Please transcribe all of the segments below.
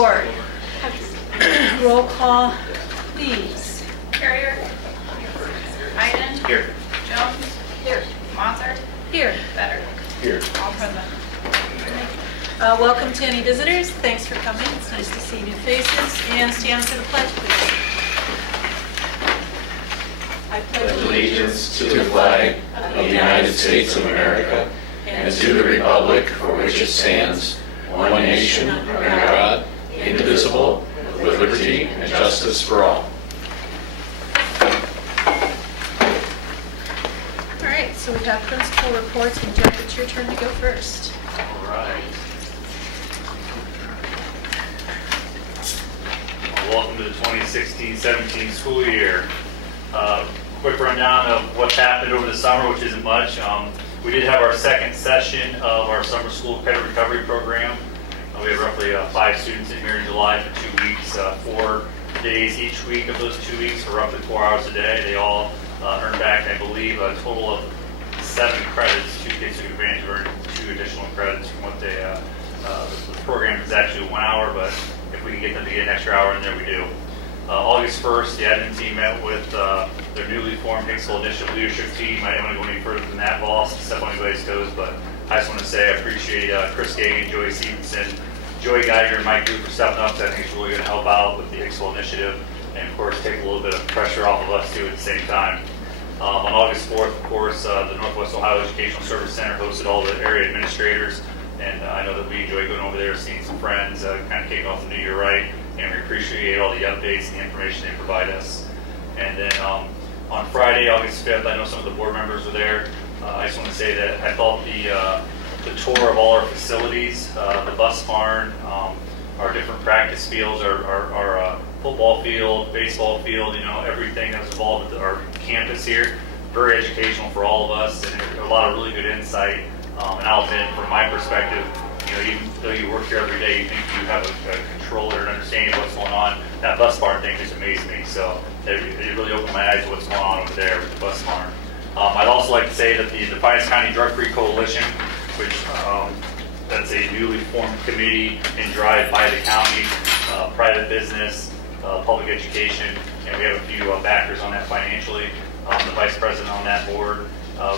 Board. Roll call, please. Carrier. Iden. Here. Jones. Here. Mazer. Here. Better. Here. All present. Welcome to any visitors. Thanks for coming. It's nice to see new faces. And stand for the pledge, please. I Pledge allegiance to the flag of the United States of America and to the republic for which it stands, one nation, under God, indivisible, with liberty and justice for all. All right, so we have principal reports, and Jeff, it's your turn to go first. All right. Welcome to the 2016-17 school year. Quick rundown of what's happened over the summer, which isn't much. We did have our second session of our summer school credit recovery program. We have roughly 5 students in here in July for 2 weeks, 4 days each week of those 2 weeks for roughly 4 hours a day. They all earned back, I believe, a total of 7 credits. 2 kids took advantage of earning 2 additional credits from what they, the program is actually 1 hour, but if we can get them to get an extra hour in there, we do. August 1st, the admin team met with their newly formed Hicksville Initiative leadership team. I don't want to go any further than that, boss, step on anybody's toes, but I just want to say I appreciate Chris Gagan, Joey Stevenson, Joey Geiger, and Mike Group for stepping up. So I think it's really going to help out with the Hicksville Initiative and, of course, take a little bit of pressure off of us, too, at the same time. On August 4th, of course, the Northwest Ohio Educational Service Center hosted all the area administrators, and I know that we enjoy going over there, seeing some friends, kind of kicking off the new year right, and we appreciate all the updates and the information they provide us. And then on Friday, August 5th, I know some of the board members were there. I just want to say that I thought the tour of all our facilities, the bus barn, our different practice fields, our football field, baseball field, everything that was involved with our campus here, very educational for all of us, and a lot of really good insight. And I'll admit, from my perspective, even though you work here every day, you think you have a control or an understanding of what's going on. That bus barn thing just amazed me. So it really opened my eyes to what's going on over there with the bus barn. I'd also like to say that the Defiance County Drug-Free Coalition, which that's a newly formed committee and drive by the county, private business, public education, and we have a few backers on that financially. The vice president on that board.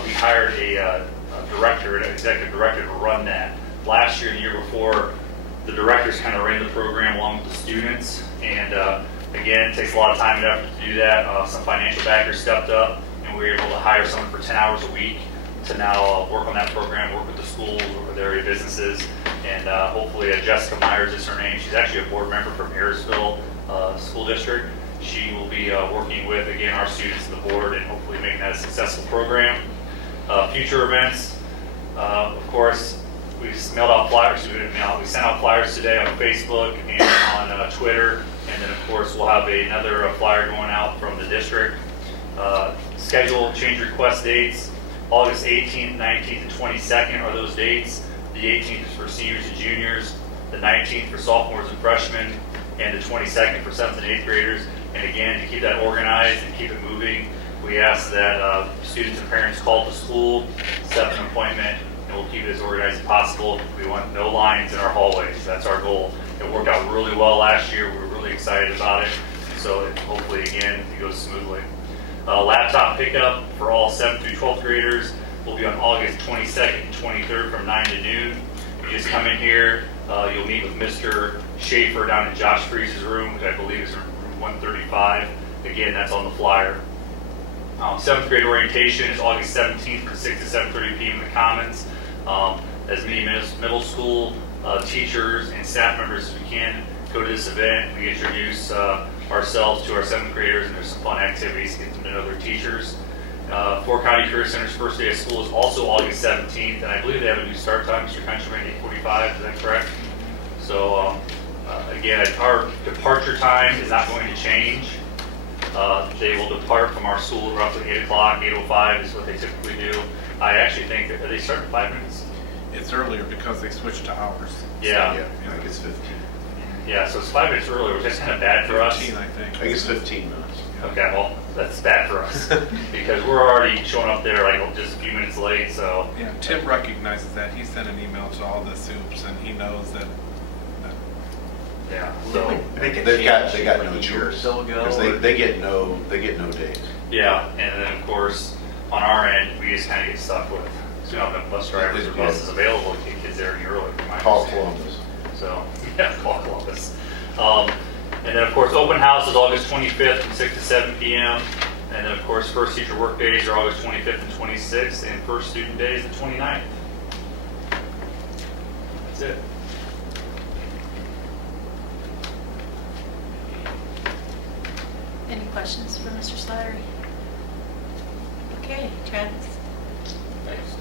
We hired an executive director to run that. Last year and the year before, the directors kind of ran the program along with the students, and again, it takes a lot of time and effort to do that. Some financial backers stepped up, and we were able to hire someone for 10 hours a week to now work on that program, work with the schools, work with area businesses, and hopefully Jessica Myers is her name. She's actually a board member from Hicksville School District. She will be working with, again, our students and the board, and hopefully making that a successful program. Future events, of course, we mailed out flyers. We sent out flyers today on Facebook and on Twitter, and then of course we'll have another flyer going out from the district. Schedule change request dates. August 18th, 19th, and 22nd are those dates. The 18th is for seniors and juniors, the 19th for sophomores and freshmen, and the 22nd for 7th and 8th graders. And again, to keep that organized and keep it moving, we ask that students and parents call the school, set an appointment, and we'll keep it as organized as possible. We want no lines in our hallways. That's our goal. It worked out really well last year. We were really excited about it. So hopefully, again, it goes smoothly. Laptop pickup for all 7th through 12th graders will be on August 22nd and 23rd from 9 to noon. You just come in here. You'll meet with Mr. Schaefer down in Josh Freese's room, which I believe is room 135. Again, that's on the flyer. 7th grade orientation is August 17th from 6 to 7:30 p.m. in the Commons. As many middle school teachers and staff members as we can go to this event. We introduce ourselves to our 7th graders, and there's some fun activities to get them to know their teachers. Fort County Career Center's first day of school is also August 17th, and I believe they have a new start time, Mr. Countryman, 8:45. Is that correct? So again, our departure time is not going to change. They will depart from our school roughly 8 o'clock, 8:05 is what they typically do. I actually think that they start in 5 minutes. It's earlier because they switched to hours. Yeah. I think it's 15. Yeah, so it's 5 minutes earlier, which is kind of bad for us. 15, I think. I think it's 15 minutes. Okay, well, that's bad for us because we're already showing up there like just a few minutes late. So Yeah, Tim recognizes that. He sent an email to all the soups, and he knows that Yeah, so, They've got no chairs. So go. Because they get no days. yeah, and then of course, on our end, we just kind of get stuck with, so we don't have enough bus drivers or buses available to get kids there any early. from my Call understanding. Columbus. So, yeah, call Columbus. And then, of course, open house is August 25th from 6 to 7 p.m. And then, of course, first teacher work days are August 25th and 26th, and first student day is the 29th. That's it. Any questions for Mr. Slattery? Okay, Travis? Thanks.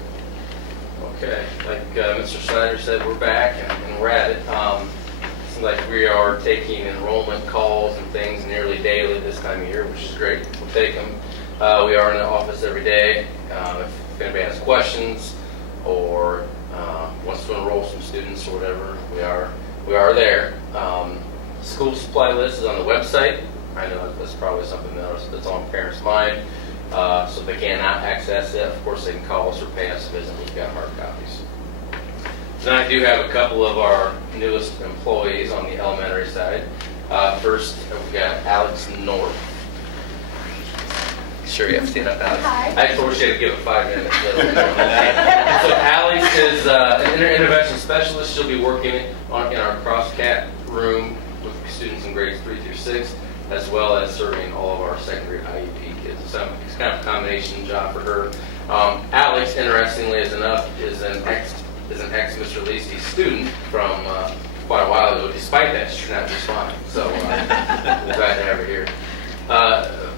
Okay, like Mr. Snyder said, we're back and we're at it. Seems like we are taking enrollment calls and things nearly daily this time of year, which is great. We'll take them. We are in the office every day. If anybody has questions or wants to enroll some students or whatever, we are there. School supply list is on the website. I know that's probably something that's on parents' mind. So if they cannot access it, of course they can call us or pay us a visit. We've got hard copies. Tonight I do have a couple of our newest employees on the elementary side. First, we've got Alex North. Sure you have to stand up, Alex. Hi. I told you to give it 5 minutes. So Alex is an intervention specialist. She'll be working in our cross-cat room with students in grades 3 through 6, as well as serving all of our secondary IEP kids. So it's kind of a combination job for her. Alex, interestingly enough, is an ex-Mr. Lacey student from quite a while ago. Despite that, she turned out just fine. So we're glad to have her here.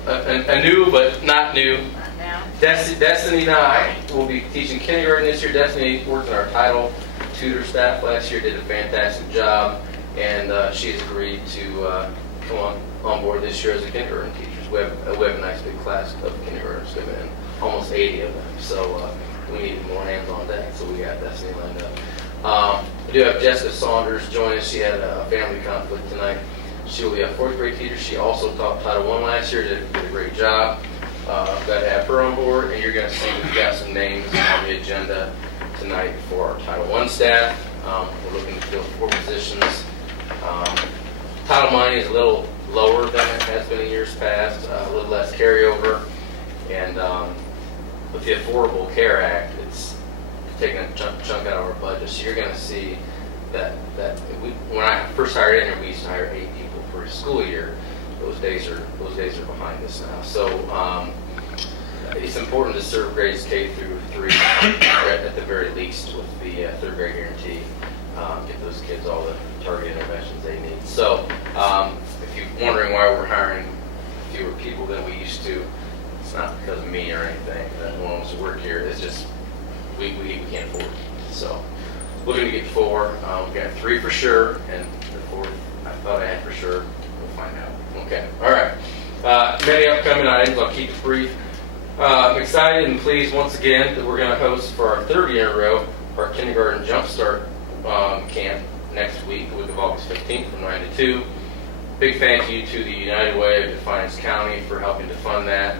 A new but not new, Now. Destiny and I will be teaching kindergarten this year. Destiny worked in our title tutor staff last year, did a fantastic job, and she has agreed to come on board this year as a kindergarten teacher. We have a nice big class of kindergartners coming in, almost 80 of them. So we need more hands on deck, so we got Destiny lined up. We do have Jessica Saunders join us. She had a family conflict tonight. She will be a 4th grade teacher. She also taught Title I last year, did a great job. Glad to have her on board, and you're going to see we've got some names on the agenda tonight for our Title I staff. We're looking to fill 4 positions. Title money is a little lower than it has been in years past, a little less carryover, and with the Affordable Care Act, it's taking a chunk out of our budget. So you're going to see that when I first hired in here, we used to hire 8 people per school year. Those days are behind us now. So it's important to serve grades K through 3 at the very least with the 3rd grade guarantee. Get those kids all the target interventions they need. So if you're wondering why we're hiring fewer people than we used to, it's not because of me or anything that no one wants to work here. It's just we can't afford it. So looking to get 4. We've got 3 for sure, and the 4th I thought I had for sure. We'll find out. Okay. All right. Many upcoming items. I'll keep it brief. I'm excited and pleased once again that we're going to host for our 3rd year in a row our kindergarten jumpstart camp next week, the week of August 15th from 9 to 2. Big thank you to the United Way of Defiance County for helping to fund that.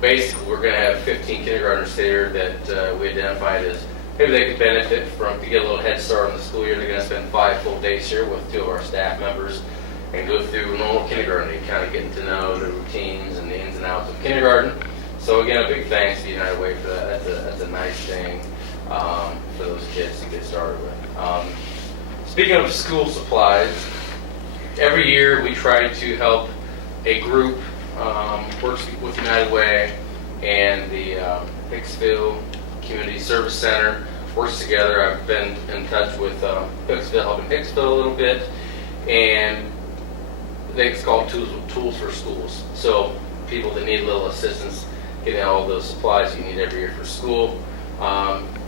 Basically, we're going to have 15 kindergartners there that we identified as maybe they could benefit from to get a little head start on the school year. They're going to spend 5 full days here with 2 of our staff members and go through normal kindergarten, kind of getting to know the routines and the ins and outs of kindergarten. So again, a big thanks to United Way for that. That's a nice thing for those kids to get started with. Speaking of school supplies, every year we try to help a group works with United Way and the Hicksville Community Service Center works together. I've been in touch with Hicksville, helping Hicksville a little bit, and it's called Tools for Schools. So people that need a little assistance getting all those supplies you need every year for school.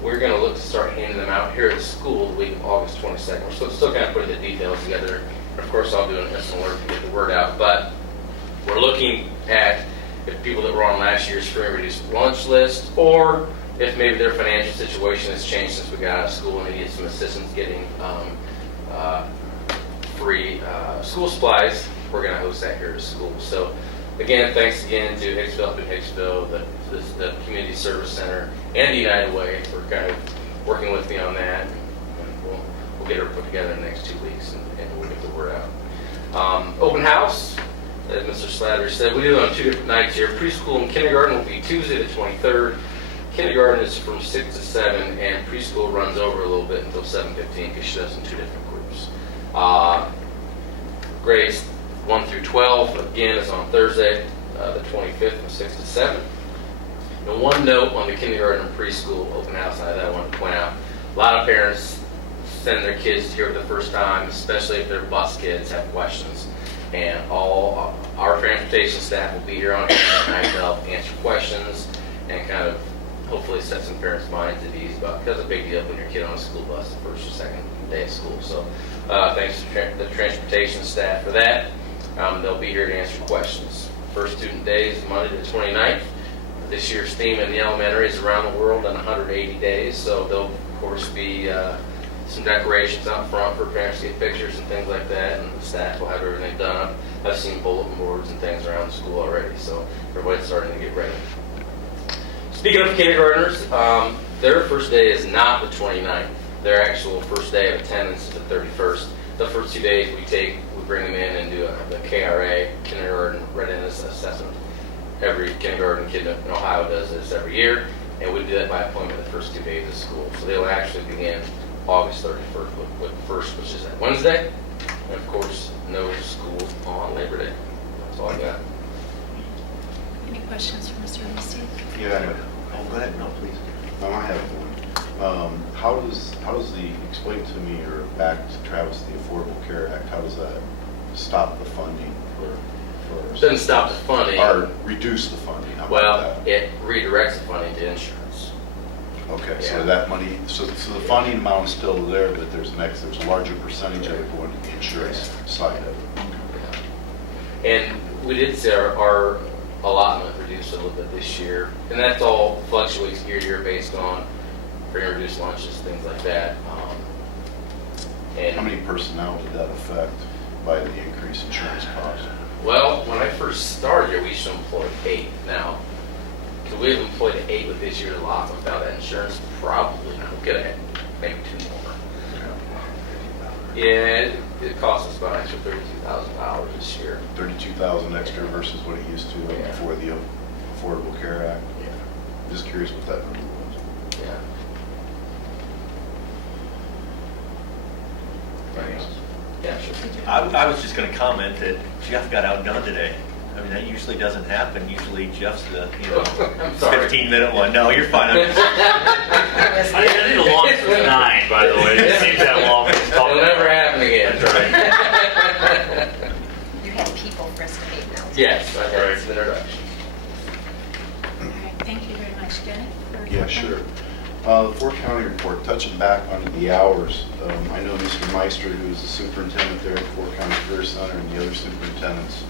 We're going to look to start handing them out here at school the week of August 22nd. We're still kind of putting the details together. Of course, I'll do an instant alert to get the word out, but we're looking at if people that were on last year's free and reduced lunch list, or if maybe their financial situation has changed since we got out of school and they need some assistance getting free school supplies. We're going to host that here at school. So again, thanks again to Hicksville and Hicksville, the Community Service Center, and the United Way for kind of working with me on that. And we'll we'll get her put together in the next 2 weeks and we'll get the word out. Open house, as Mr. Slattery said, we do it on 2 different nights here. Preschool and kindergarten will be Tuesday the 23rd. Kindergarten is from 6 to 7, and preschool runs over a little bit until 7:15 because she does in 2 different groups. Grades 1 through 12, again, is on Thursday, the 25th, from 6 to 7. And one note on the kindergarten and preschool open house night that I want to point out. A lot of parents send their kids here for the first time, especially if they're bus kids, have questions. And all our transportation staff will be here on hand that night to help answer questions and kind of hopefully set some parents' minds at ease about, because it's a big deal when your kid on a school bus the first or second day of school. So thanks to the transportation staff for that. They'll be here to answer questions. First student day is Monday the 29th. This year's theme in the elementary is around the world in 180 days. So there'll, of course, be some decorations out front for parents to get pictures and things like that. And the staff will have everything done up. I've seen bulletin boards and things around the school already. So everybody's starting to get ready. Speaking of kindergartners, their first day is not the 29th. Their actual first day of attendance is the 31st. The first 2 days we bring them in and do the KRA, Kindergarten Readiness Assessment. Every kindergarten kid in Ohio does this every year, and we do that by appointment the first 2 days of school. So they'll actually begin August 31st, with first, which is that Wednesday, and of course, no school on Labor Day. That's all I got. Any questions for Mr. Lucy? Yeah, I know. Oh, go ahead, no, please. I have one. How does the, explain to me, or back to Travis, the Affordable Care Act, how does that stop the funding for Doesn't stop the funding. or reduce the funding? How about Well, that? it redirects the funding to insurance. Okay, yeah. so that money, so the funding amount is still there, but there's a larger percentage of it going to the insurance side of it. And we did see our allotment reduced a little bit this year, and that's all fluctuates year to year based on free and reduced lunches, things like that. How many personnel did that affect by the increased insurance cost? Well, when I first started here, we used to employ 8. Now, could we have employed 8 with this year's allotment without that insurance? Probably not. We could have had maybe 2 more. Yeah, it cost us about an extra $32,000 this year. $32,000 extra versus what it used to Yeah. before the Affordable Care Act? Yeah. Just curious what that number was. Yeah. Yeah, sure. I was just going to comment that Jeff got outdone today. I mean, that usually doesn't happen. Usually Jeff's the, I'm sorry. 15-minute one. No, you're fine. I'm just- I think the longest was 9, by the way. It seems that long. It'll never happen again. That's right. You have people for estimate now. Yes, I've had Right. some introductions. All right, thank you very much. Denny? for Yeah, your sure. comment? The Fort County report, touching back on the hours. I know Mr. Meister, who's the superintendent there at Fort County Career Center, and the other superintendents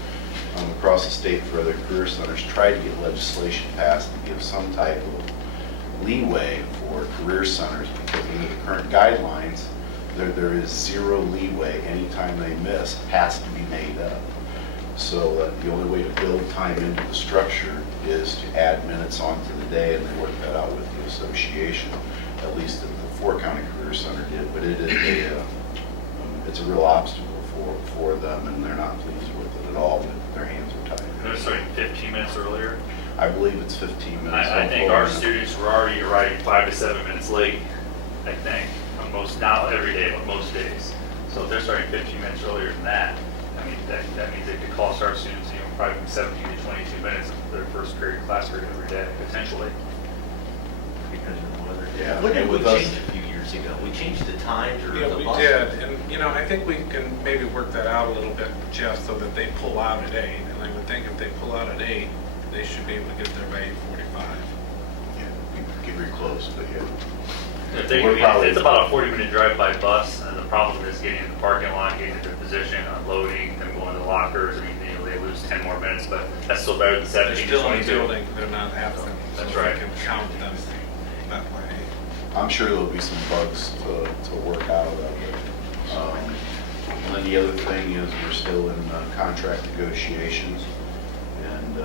across the state for other career centers try to get legislation passed to give some type of leeway for career centers, because under the current guidelines, there is zero leeway. Anytime they miss has to be made up. So the only way to build time into the structure is to add minutes onto the day, and they work that out with the association, at least the Fort County Career Center did. But it is it's a real obstacle for them, and they're not pleased with it at all. But their hands are tied. They're starting 15 minutes earlier. I believe it's 15 minutes. I think our students were already arriving 5 to 7 minutes late, I think, on most, not every day, but most days. So if they're starting 15 minutes earlier than that, I mean, that means they could cost our students, probably from 17 to 22 minutes of their first period class period every day, potentially. because of the weather. Yeah, What did and we with us- change a few years ago? We changed the times or Yeah, the we bus? did, and, I think we can maybe work that out a little bit, Jeff, so that they pull out at 8. And I would think if they pull out at 8, they should be able to get there by 8:45. Yeah, we get very close, but yeah. It's about a 40-minute drive by bus, and the problem is getting in the parking lot, getting into their position, unloading, them going to the lockers. I mean, they lose 10 more minutes, but that's still better than They're 17 to still in the 22. building, they're not absent. That's so right. we can count them that way. I'm sure there'll be some bugs to work out of it. And then the other thing is we're still in contract negotiations, and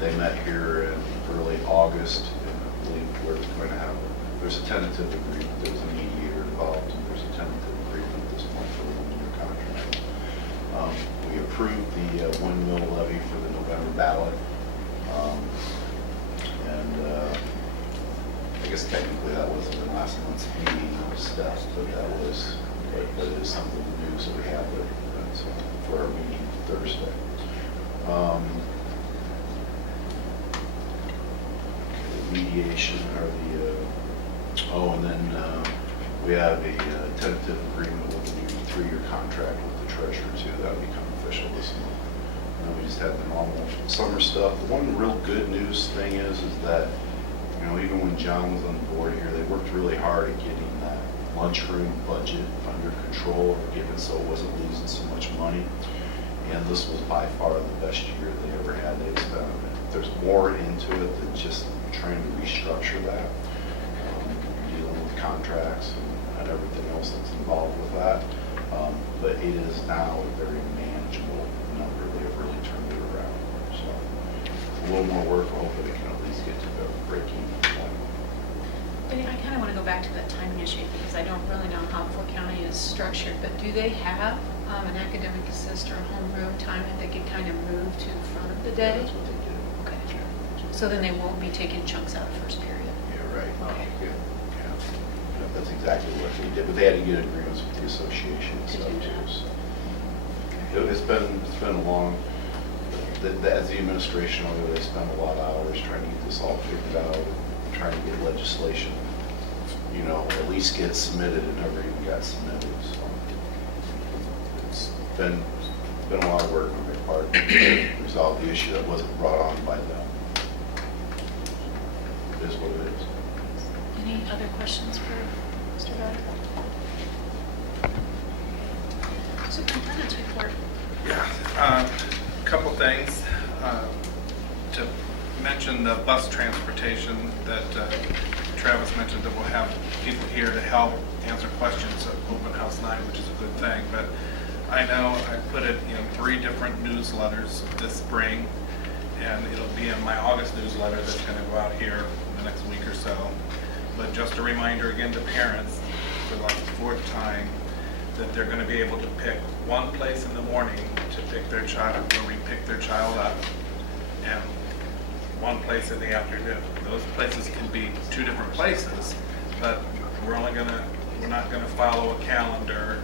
they met here in early August, and I believe we're going to have, there's a tentative agreement, there's a mediator involved approved the 1 mil levy for the November ballot. And I guess technically that wasn't in last month's meeting stuff, but but it is something new, so we have it for our meeting Thursday. Mediation or and then we have a tentative agreement with a new 3-year contract with the treasurer too. That'll become official this month. And then we just have the normal summer stuff. The one real good news thing is that, even when John was on the board here, they worked really hard at getting that lunchroom budget under control, getting so it wasn't losing so much money. And this was by far the best year they ever had. There's more into it than just trying to restructure that, dealing with contracts and everything else that's involved with that. But it is now a very manageable number. They've really turned it around. So a little more work. Hopefully they can at least get to the break-even point. I kind of want to go back to that timing issue because I don't really know how Fort County is structured, but do they have an academic assist or a homeroom time that they could kind of move to the front of the day? That's what they did. Okay. So then they won't be taking chunks out of first period? Yeah, right. Okay. Yeah, that's exactly what they did, but they had to get agreements with the association and To stuff do too. that. So it's been a long, as the administration over there, they spent a lot of hours trying to get this all figured out, trying to get legislation, at least get submitted. It never even got submitted, so it's been a lot of work on their part to resolve the issue that wasn't brought on by them. It is what it is. Any other questions for Mr. Dyer? Superintendent's report. Yeah, a couple things. To mention the bus transportation that Travis mentioned, that we'll have people here to help answer questions at open house night, which is a good thing. But I know I put it in 3 different newsletters this spring, and it'll be in my August newsletter that's going to go out here in the next week or so. But just a reminder again to parents, for like the 4th time, that they're going to be able to pick one place in the morning to pick their child, where we pick their child up, and one place in the afternoon. Those places can be 2 different places, but we're not going to follow a calendar.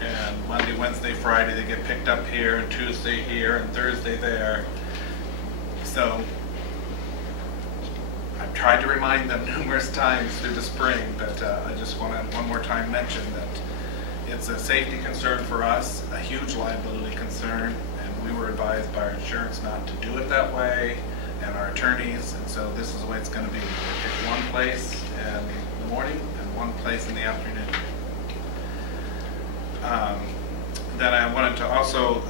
And Monday, Wednesday, Friday, they get picked up here, and Tuesday here, and Thursday there. So I've tried to remind them numerous times through the spring, but I just want to one more time mention that it's a safety concern for us, a huge liability concern, and we were advised by our insurance not to do it that way, and our attorneys, and so this is the way it's going to be. We pick one place in the morning and one place in the afternoon. Then I wanted to also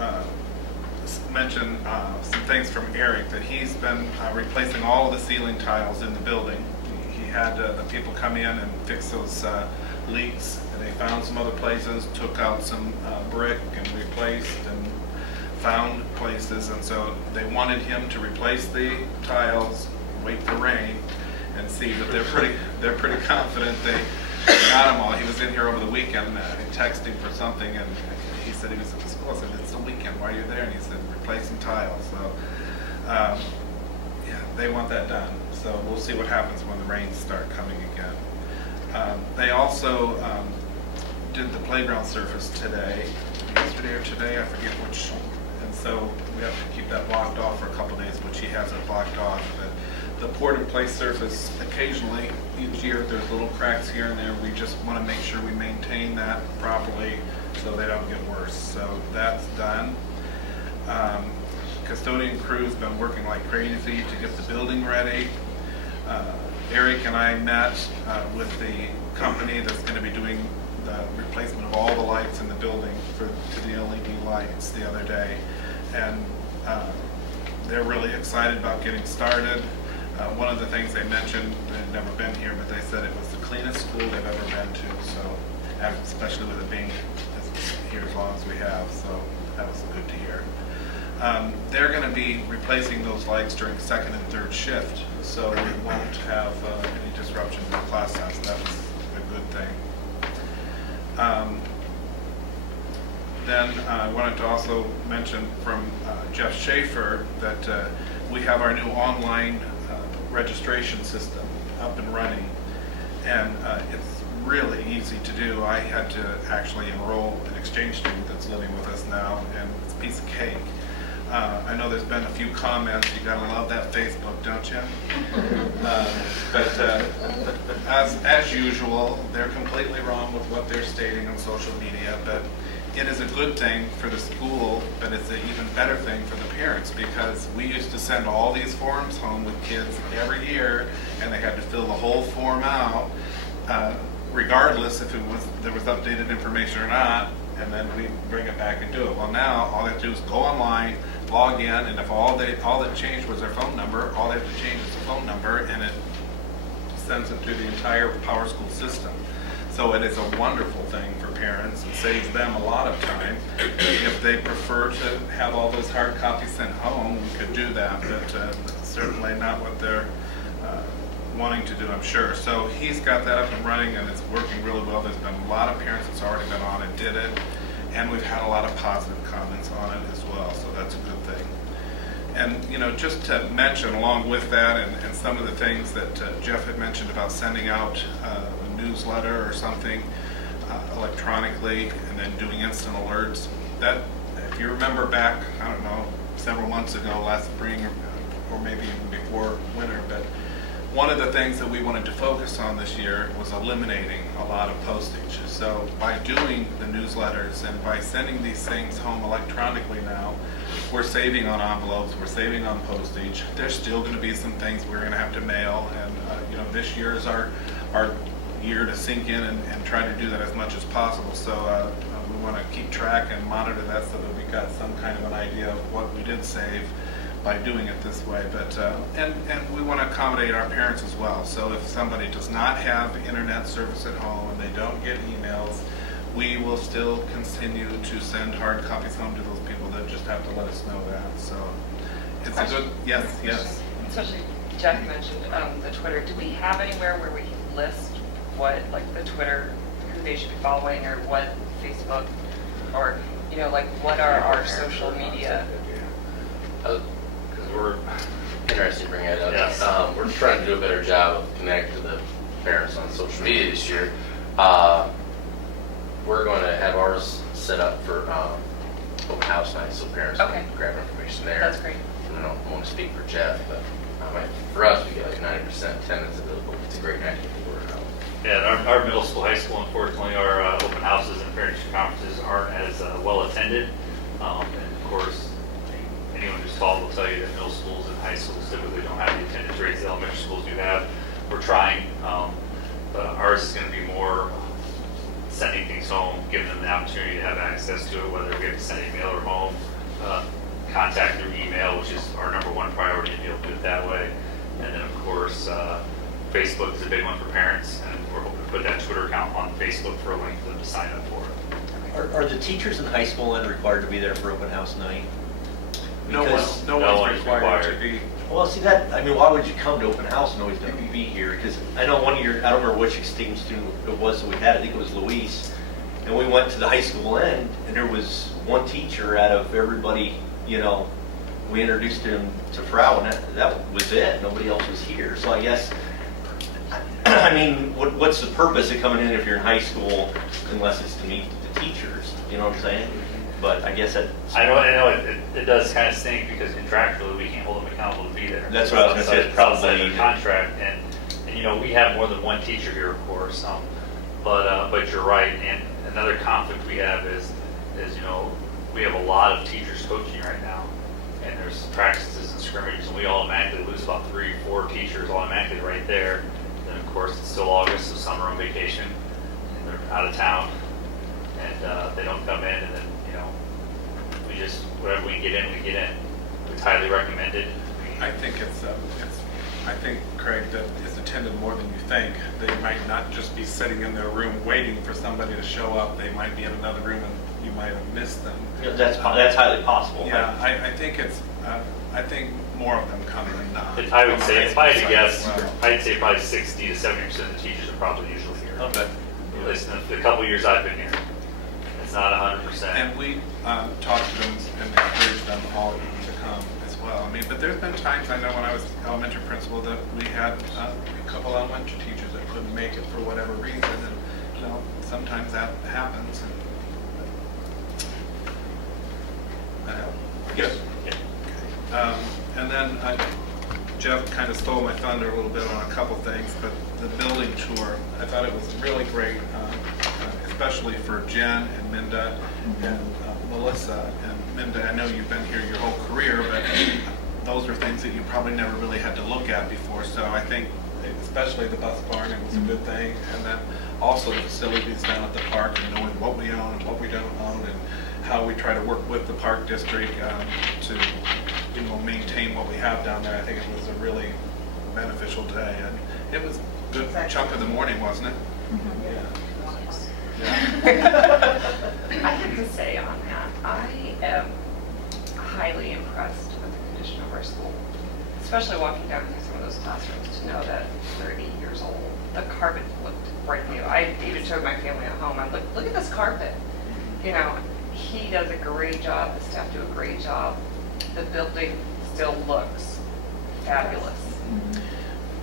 mention some things from Eric, that he's been replacing all of the ceiling tiles in the building. He had the people come in and fix those leaks, and they found some other places, took out some brick and replaced and found places, and so they wanted him to replace the tiles, wait for rain, and see. But they're pretty confident they got them all. He was in here over the weekend texting for something, and he said he was at the school. I said, "It's the weekend, why are you there?" And he said, "Replacing tiles." So yeah, they want that done. So we'll see what happens when the rains start coming again. They also did the playground surface yesterday or today, I forget which. And so we have to keep that blocked off for a couple days, which he has it blocked off. But the poured-in-place surface, occasionally, each year, there's little cracks here and there. We just want to make sure we maintain that properly so they don't get worse. So that's done. Custodian crew's been working like crazy to get the building ready. Eric and I met with the company that's going to be doing the replacement of all the lights in the building to the LED lights the other day, and they're really excited about getting started. One of the things they mentioned, they'd never been here, but they said it was the cleanest school they've ever been to, so especially with it being here as long as we have, so that was good to hear. They're going to be replacing those lights during 2nd and 3rd shift, so we won't have any disruption in the class time, so that was a good thing. then I wanted to also mention from Jeff Schaefer that we have our new online registration system up and running, and it's really easy to do. I had to actually enroll an exchange student that's living with us now, and it's a piece of cake. I know there's been a few comments, you gotta love that Facebook, don't you? But as usual, they're completely wrong with what they're stating on social media, but it is a good thing for the school, but it's an even better thing for the parents, because we used to send all these forms home with kids every year, and they had to fill the whole form out, regardless if there was updated information or not, and then we bring it back and do it. Well, now, all they have to do is go online, log in, and if all that changed was their phone number, all they have to change is the phone number, and it sends it through the entire Power School system. So it is a wonderful thing for parents. It saves them a lot of time. If they prefer to have all those hard copies sent home, we could do that, but certainly not what they're wanting to do, I'm sure. So he's got that up and running, and it's working really well. There's been a lot of parents that's already been on and did it, and we've had a lot of positive comments on it as well, so that's a good thing. And, just to mention along with that and some of the things that Jeff had mentioned about sending out a newsletter or something electronically and then doing instant alerts, that, if you remember back, I don't know, several months ago, last spring or maybe even before winter, but one of the things that we wanted to focus on this year was eliminating a lot of postage. So by doing the newsletters and by sending these things home electronically now, we're saving on envelopes, we're saving on postage. There's still going to be some things we're going to have to mail, and this year is our year to sink in and try to do that as much as possible. So we want to keep track and monitor that so that we've got some kind of an idea of what we did save by doing it this way. But and we want to accommodate our parents as well. So if somebody does not have internet service at home and they don't get emails, we will still continue to send hard copies home to those people. That just have to let us know that. So it's a good, yes. Especially Jeff mentioned the Twitter. Do we have anywhere where we can list what, like the Twitter, who they should be following, or what Facebook, or what are our social media? Because we're interested to bring that up. Yes. We're trying to do a better job of connecting to the parents on social media this year. We're going to have ours set up for open house night, so parents can grab information there. That's great. I don't want to speak for Jeff, but for us, we get like 90% attendance at the It's a great night to get the word out. Yeah, our middle school, high school, unfortunately, our open houses and parent conferences aren't as well attended. And of course, anyone who's taught will tell you that middle schools and high schools typically don't have the attendance rates that elementary schools do have. We're trying, but ours is going to be more sending things home, giving them the opportunity to have access to it, whether we have to send an email or home, contact through email, which is our number one priority to be able to do it that way. And then of course, Facebook is a big one for parents, and we're hoping to put that Twitter account on Facebook for a link for them to sign up for it. Are the teachers in high school then required to be there for open house night? No Because- one's is required to required. be. Well, see why would you come to open house and always be here? Because I know one year, I don't remember which exchange student it was that we had, I think it was Luis, and we went to the high school end, and there was one teacher out of everybody, we introduced him to Frau, and that was it. Nobody else was here. So I guess, what's the purpose of coming in if you're in high school unless it's to meet the teachers? You know what I'm saying? But I guess I know it does kind of stink because contractually we can't hold them accountable to be there. That's what I was gonna say, it's It's probably outside of the contract, and we have more than one teacher here, of course. But you're right, and another conflict we have is we have a lot of teachers coaching right now, and there's practices and scrimmages, and we automatically lose about 3 or 4 teachers automatically right there. Then of course it's still August, so summer on vacation, and they're out of town, and they don't come in, and then we just whatever we can get in, we get in. It's highly recommended. I think I think, Craig, that it's attended more than you think. They might not just be sitting in their room waiting for somebody to show up. They might be in another room and you might have missed them. that's highly possible. Yeah, I think think more of them come than not. I would say, if I had to guess, Well, I'd say probably 60 to 70% of the teachers are probably usually here. Okay. At least in the couple years I've been here. It's not 100%. And we talked to them and encouraged them all to come as well. I mean, but there's been times, I know when I was elementary principal, that we had a couple elementary teachers that couldn't make it for whatever reason, and, you know, sometimes that happens. Yes. And then Jeff kind of stole my thunder a little bit on a couple things, but the building tour, I thought it was really great, especially for Jen and Minda and Melissa. And Minda, I know you've been here your whole career, but those are things that you probably never really had to look at before. So I think, especially the bus barn, it was a good thing. And then also the facilities down at the park and knowing what we own and what we don't own, and how we try to work with the park district to, you know, maintain what we have down there. I think it was a really beneficial day, and it was a good chunk of the morning, wasn't it? Yeah. I have to say on that, I am highly impressed with the condition of our school, especially walking down through some of those classrooms to know that 30 years old. The carpet looked brand new. I even showed my family at home. I'm like, look at this carpet. You know, he does a great job. The staff do a great job. The building still looks fabulous.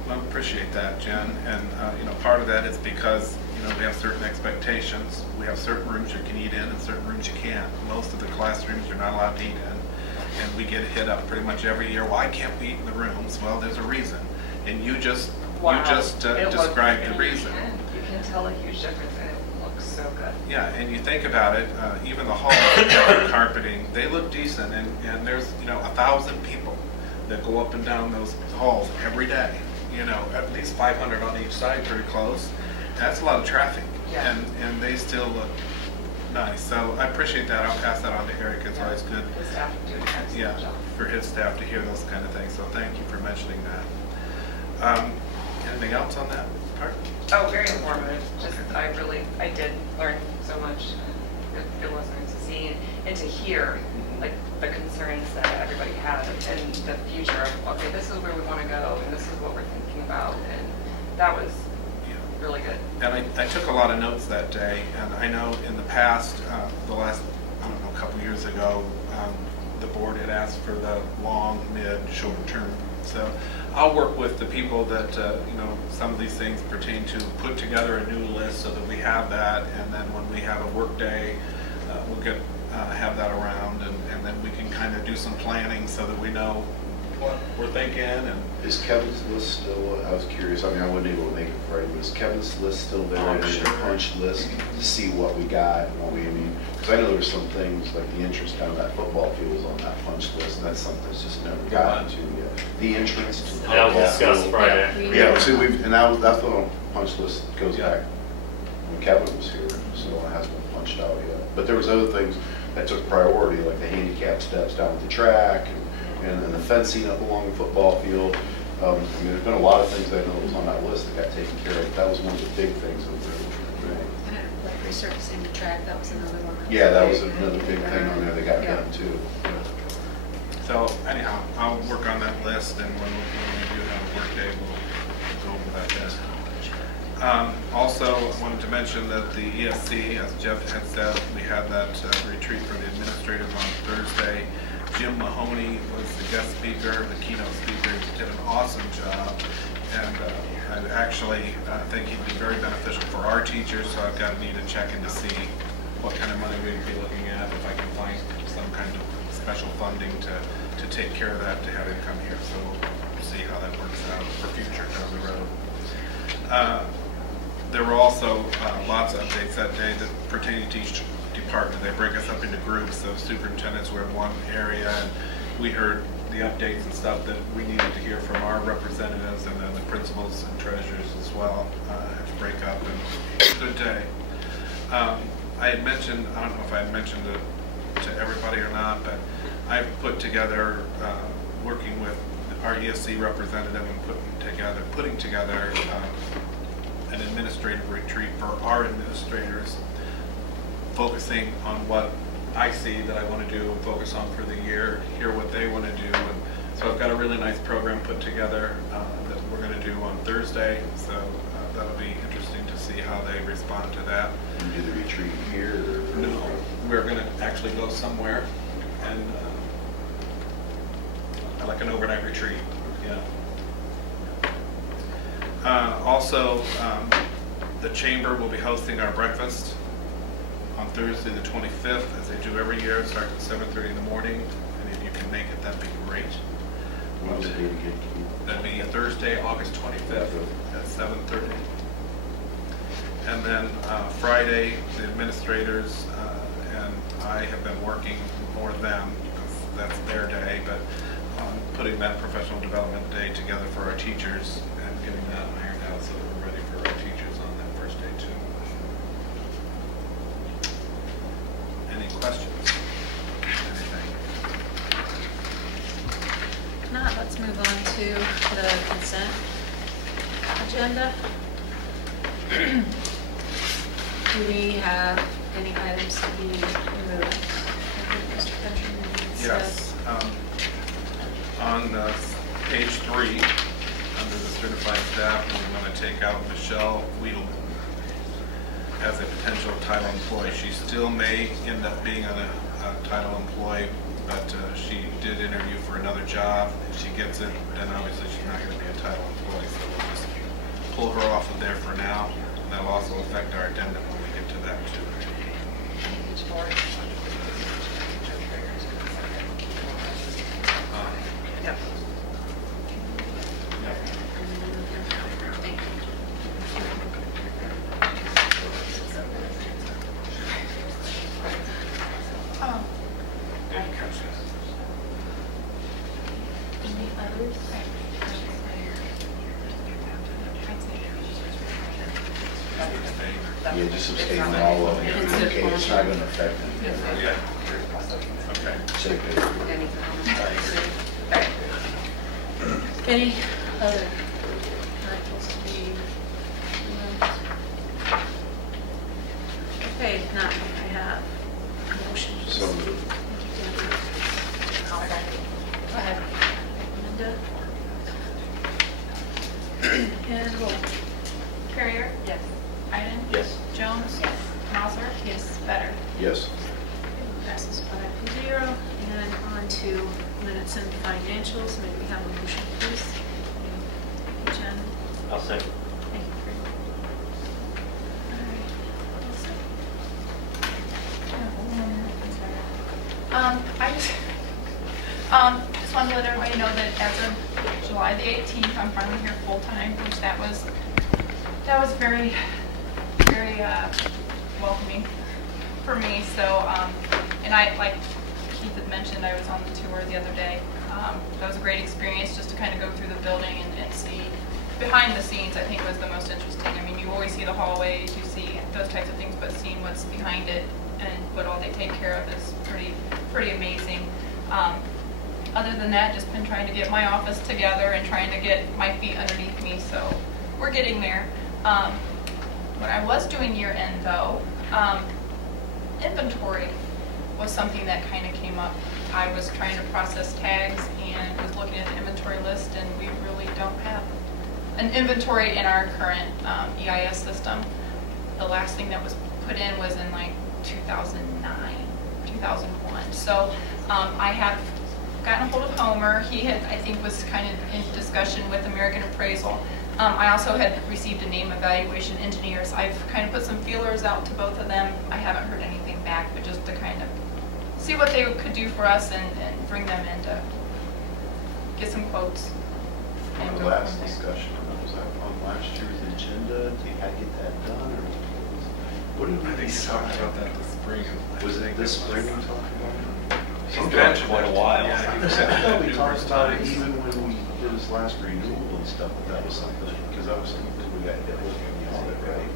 Well, I appreciate that, Jen. And, you know, part of that is because, you know, we have certain expectations. We have certain rooms you can eat in and certain rooms you can't. Most of the classrooms you're not allowed to eat in. And we get hit up pretty much every year. Why can't we eat in the rooms? Well, there's a reason. And you just described the reason. You can tell a huge difference, and it looks so good. Yeah, and you think about it, even the hall carpeting, they look decent, and there's, you know, 1,000 people that go up and down those halls every day. You know, at least 500 on each side, pretty close. That's a lot of traffic, Yeah. and they still look nice. So I appreciate that. I'll pass that on to Eric. It's always good. The staff do an excellent Yeah, job. for his staff to hear those kind of things. So thank you for mentioning that. Anything else on that part? Oh, very informative. Just, I did learn so much. It was nice to see and to hear, like, the concerns that everybody had and the future of, okay, this is where we want to go and this is what we're thinking about. And that was really good. And I took a lot of notes that day, and I know in the past, the last, I don't know, a couple years ago, the board had asked for the long, mid, short term. So I'll work with the people that, you know, some of these things pertain to, put together a new list so that we have that, and then when we have a work day, we'll have that around, and then we can kind of do some planning so that we know what we're thinking. And Is Kevin's list still, I was curious, I mean, I wasn't able to make it Friday, but is Kevin's list still there? Oh, And sure. a punch list to see what we got and what we, I mean, because I know there's some things, like the entrance down that football field was on that punch list, and that's something that's just never gotten to yet. The entrance to the That was football discussed field. Friday. Yeah, see, and that's the punch list goes Yeah. back when Kevin was here, so it hasn't been punched out yet. But there was other things that took priority, like the handicap steps down at the track, and the fencing up along the football field. I mean, there's been a lot of things I know that was on that list that got taken care of. That was one of the big things that was there. Like resurfacing the track, that was another one. Yeah, that was another big thing on there that got done too. so anyhow, I'll work on that list, and when we do have a work day, we'll go over that list. Also, I wanted to mention that the ESC, as Jeff had said, we had that retreat for the administrators on Thursday. Jim Mahoney was the guest speaker, the keynote speaker. He did an awesome job, and I actually think he'd be very beneficial for our teachers, so I've got to need to check in to see what kind of money we'd be looking at, if I can find some kind of special funding to take care of that, to have him come here. So we'll see how that works out for future down the road. There were also lots of updates that day that pertain to each department. They break us up into groups, so superintendents were in one area, and we heard the updates and stuff that we needed to hear from our representatives, and then the principals and treasurers as well had to break up, and it was a good day. I had mentioned, I don't know if I had mentioned it to everybody or not, but I've put together, working with our ESC representative and putting together an administrative retreat for our administrators, focusing on what I see that I want to do and focus on for the year, hear what they want to do. And so I've got a really nice program put together that we're going to do on Thursday. So that'll be interesting to see how they respond to that. You do the retreat here or? No, we're going to actually go somewhere and like an overnight retreat, yeah. Also, the chamber will be hosting our breakfast on Thursday the 25th, as they do every year. It starts at 7:30 in the morning, and if you can make it, that'd be great. When was the date again, Keith? That'd be Thursday, August 25th at 7:30. And then Friday, the administrators and I have been working, or them, because that's their day, but putting that professional development day together for our teachers and getting that ironed out so that we're ready for our teachers on that first day too. Any questions? Anything? If not, let's move on to the consent agenda. Do we have any items to be removed? I think Mr. Benjamin said. Yes. On page 3, under the certified staff, we want to take out Michelle Wiedelman as a potential title employee. She still may end up being on a title employee, but she did interview for another job. If she gets it, then obviously she's not going to be a title employee, so we'll just pull her off of there for now. And that'll also affect our addendum when we get to that too. Yep. Any others? Yeah, just abstain on all of them. Okay, it's not going to affect anything. Yeah. Okay. Say good. Any other articles to be removed? Okay, if not, I have a motion. So moved. Thank you, Debbie. Go ahead. Linda? And roll. Carrier? Yes. Iden? Yes. Jones? Yes. Mazer? Yes. Better? Yes. Passes 5-0. And on to minutes and financials. May we have a motion, please? Thank you, Jen. I'll second. Thank you, Fred. Just wanted to let everybody know that as of July the 18th, I'm finally here full-time, which that was very, very welcoming for me. So, and I, like Keith had mentioned, I was on the tour the other day. That was a great experience just to kind of go through the building and see behind the scenes. I think was the most interesting. I mean, you always see the hallways, you see those types of things, but seeing what's behind it and what all they take care of is pretty amazing. Other than that, just been trying to get my office together and trying to get my feet underneath me, so we're getting there. When I was doing year end though, inventory was something that kind of came up. I was trying to process tags and was looking at the inventory list, and we really don't have an inventory in our current EIS system. The last thing that was put in was in like 2009, 2001. So I have gotten a hold of Homer. He had, I think, was kind of in discussion with American Appraisal. I also had received a name evaluation engineers. I've kind of put some feelers out to both of them. I haven't heard anything back, but just to kind of see what they could do for us and bring them in to get some quotes. On and the go last from there. discussion, was that on last year's agenda? Did you get that done, or what did I we think you talked decide? about that this spring. Was it this spring we talked about it? He's been quite a while. I thought we talked about it even when we did his last renewal and stuff, but that was something, because I was thinking we got hit with the audit, right?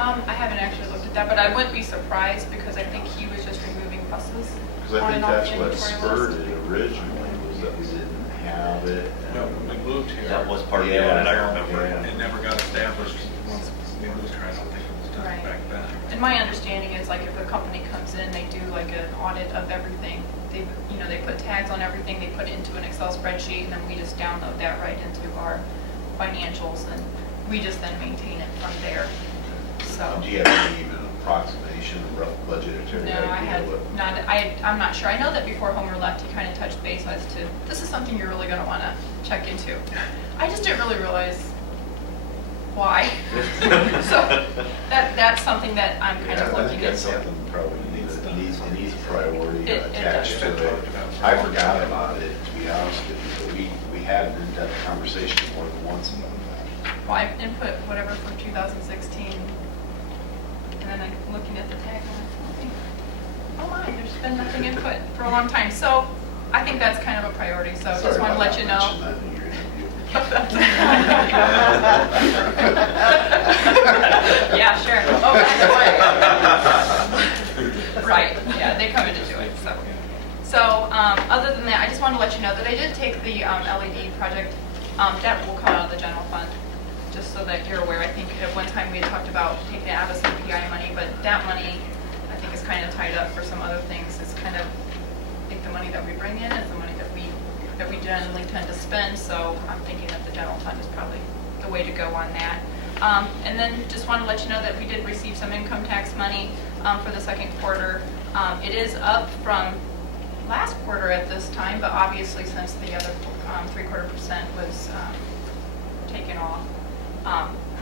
I haven't actually looked at that, but I wouldn't be surprised because I think he was just removing buses. Because I on think and off that's the what inventory spurred list. it originally, was that we didn't have it. No, when we moved here. That was part of the Yeah, audit, I remember. yeah. It never got established once we moved here. I don't think it was done Right. back then. And my understanding is like if a company comes in, they do like an audit of everything. They, they put tags on everything, they put it into an Excel spreadsheet, and then we just download that right into our financials, and we just then maintain it from there. So, Do you have any even approximation, a rough budgetary No, I idea? had what- not, I'm not sure. I know that before Homer left, he kind of touched base as to, this is something you're really going to want to check into. I just didn't really realize why. So that's something that I'm kind Yeah, of I looking think that's into. something probably needs a priority It attached does. to it. I forgot about it, to be honest with you, but we had an in-depth conversation more than once about that. Well, I input whatever for 2016, and then I'm looking at the tag, and I'm like, oh my, there's been nothing input for a long time. So I think that's kind of a priority, so Sorry just want to about let not you know. mentioning that in your interview. Yeah, sure. Oh, by the way. Right, yeah, they come in to do it, so. So, other than that, I just wanted to let you know that I did take the LED project, that will come out of the general fund, just so that you're aware. I think at one time we had talked about taking it out of some PI money, but that money, I think, is kind of tied up for some other things. It's kind of, I think the money that we bring in is the money that we generally tend to spend, so I'm thinking that the general fund is probably the way to go on that. And then just want to let you know that we did receive some income tax money for the second quarter. It is up from last quarter at this time, but obviously since the other 0.75% was taken off,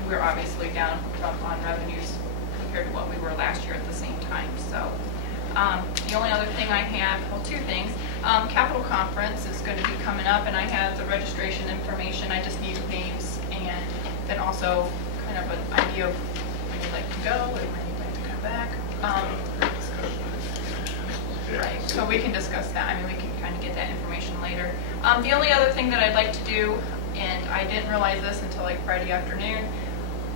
we're obviously down on revenues compared to what we were last year at the same time. So the only other thing I have, well, two things. Capital Conference is going to be coming up, and I have the registration information. I just need names and then also kind of an idea of when you'd like to go and when you'd like to come back. Right, so we can discuss that. I mean, we can kind of get that information later. The only other thing that I'd like to do, and I didn't realize this until like Friday afternoon,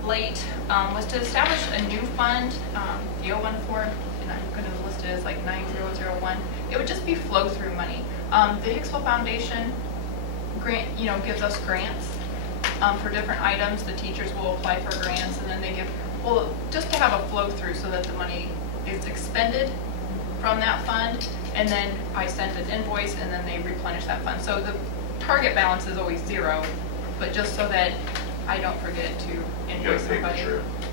late, was to establish a new fund, the 014, and I'm going to list it as like 9001. It would just be flow-through money. The Hicksville Foundation grant, gives us grants for different items. The teachers will apply for grants, and then they give, well, just to have a flow-through so that the money is expended from that fund, and then I send an invoice, and then they replenish that fund. So the target balance is always zero, but just so that I don't forget to invoice somebody.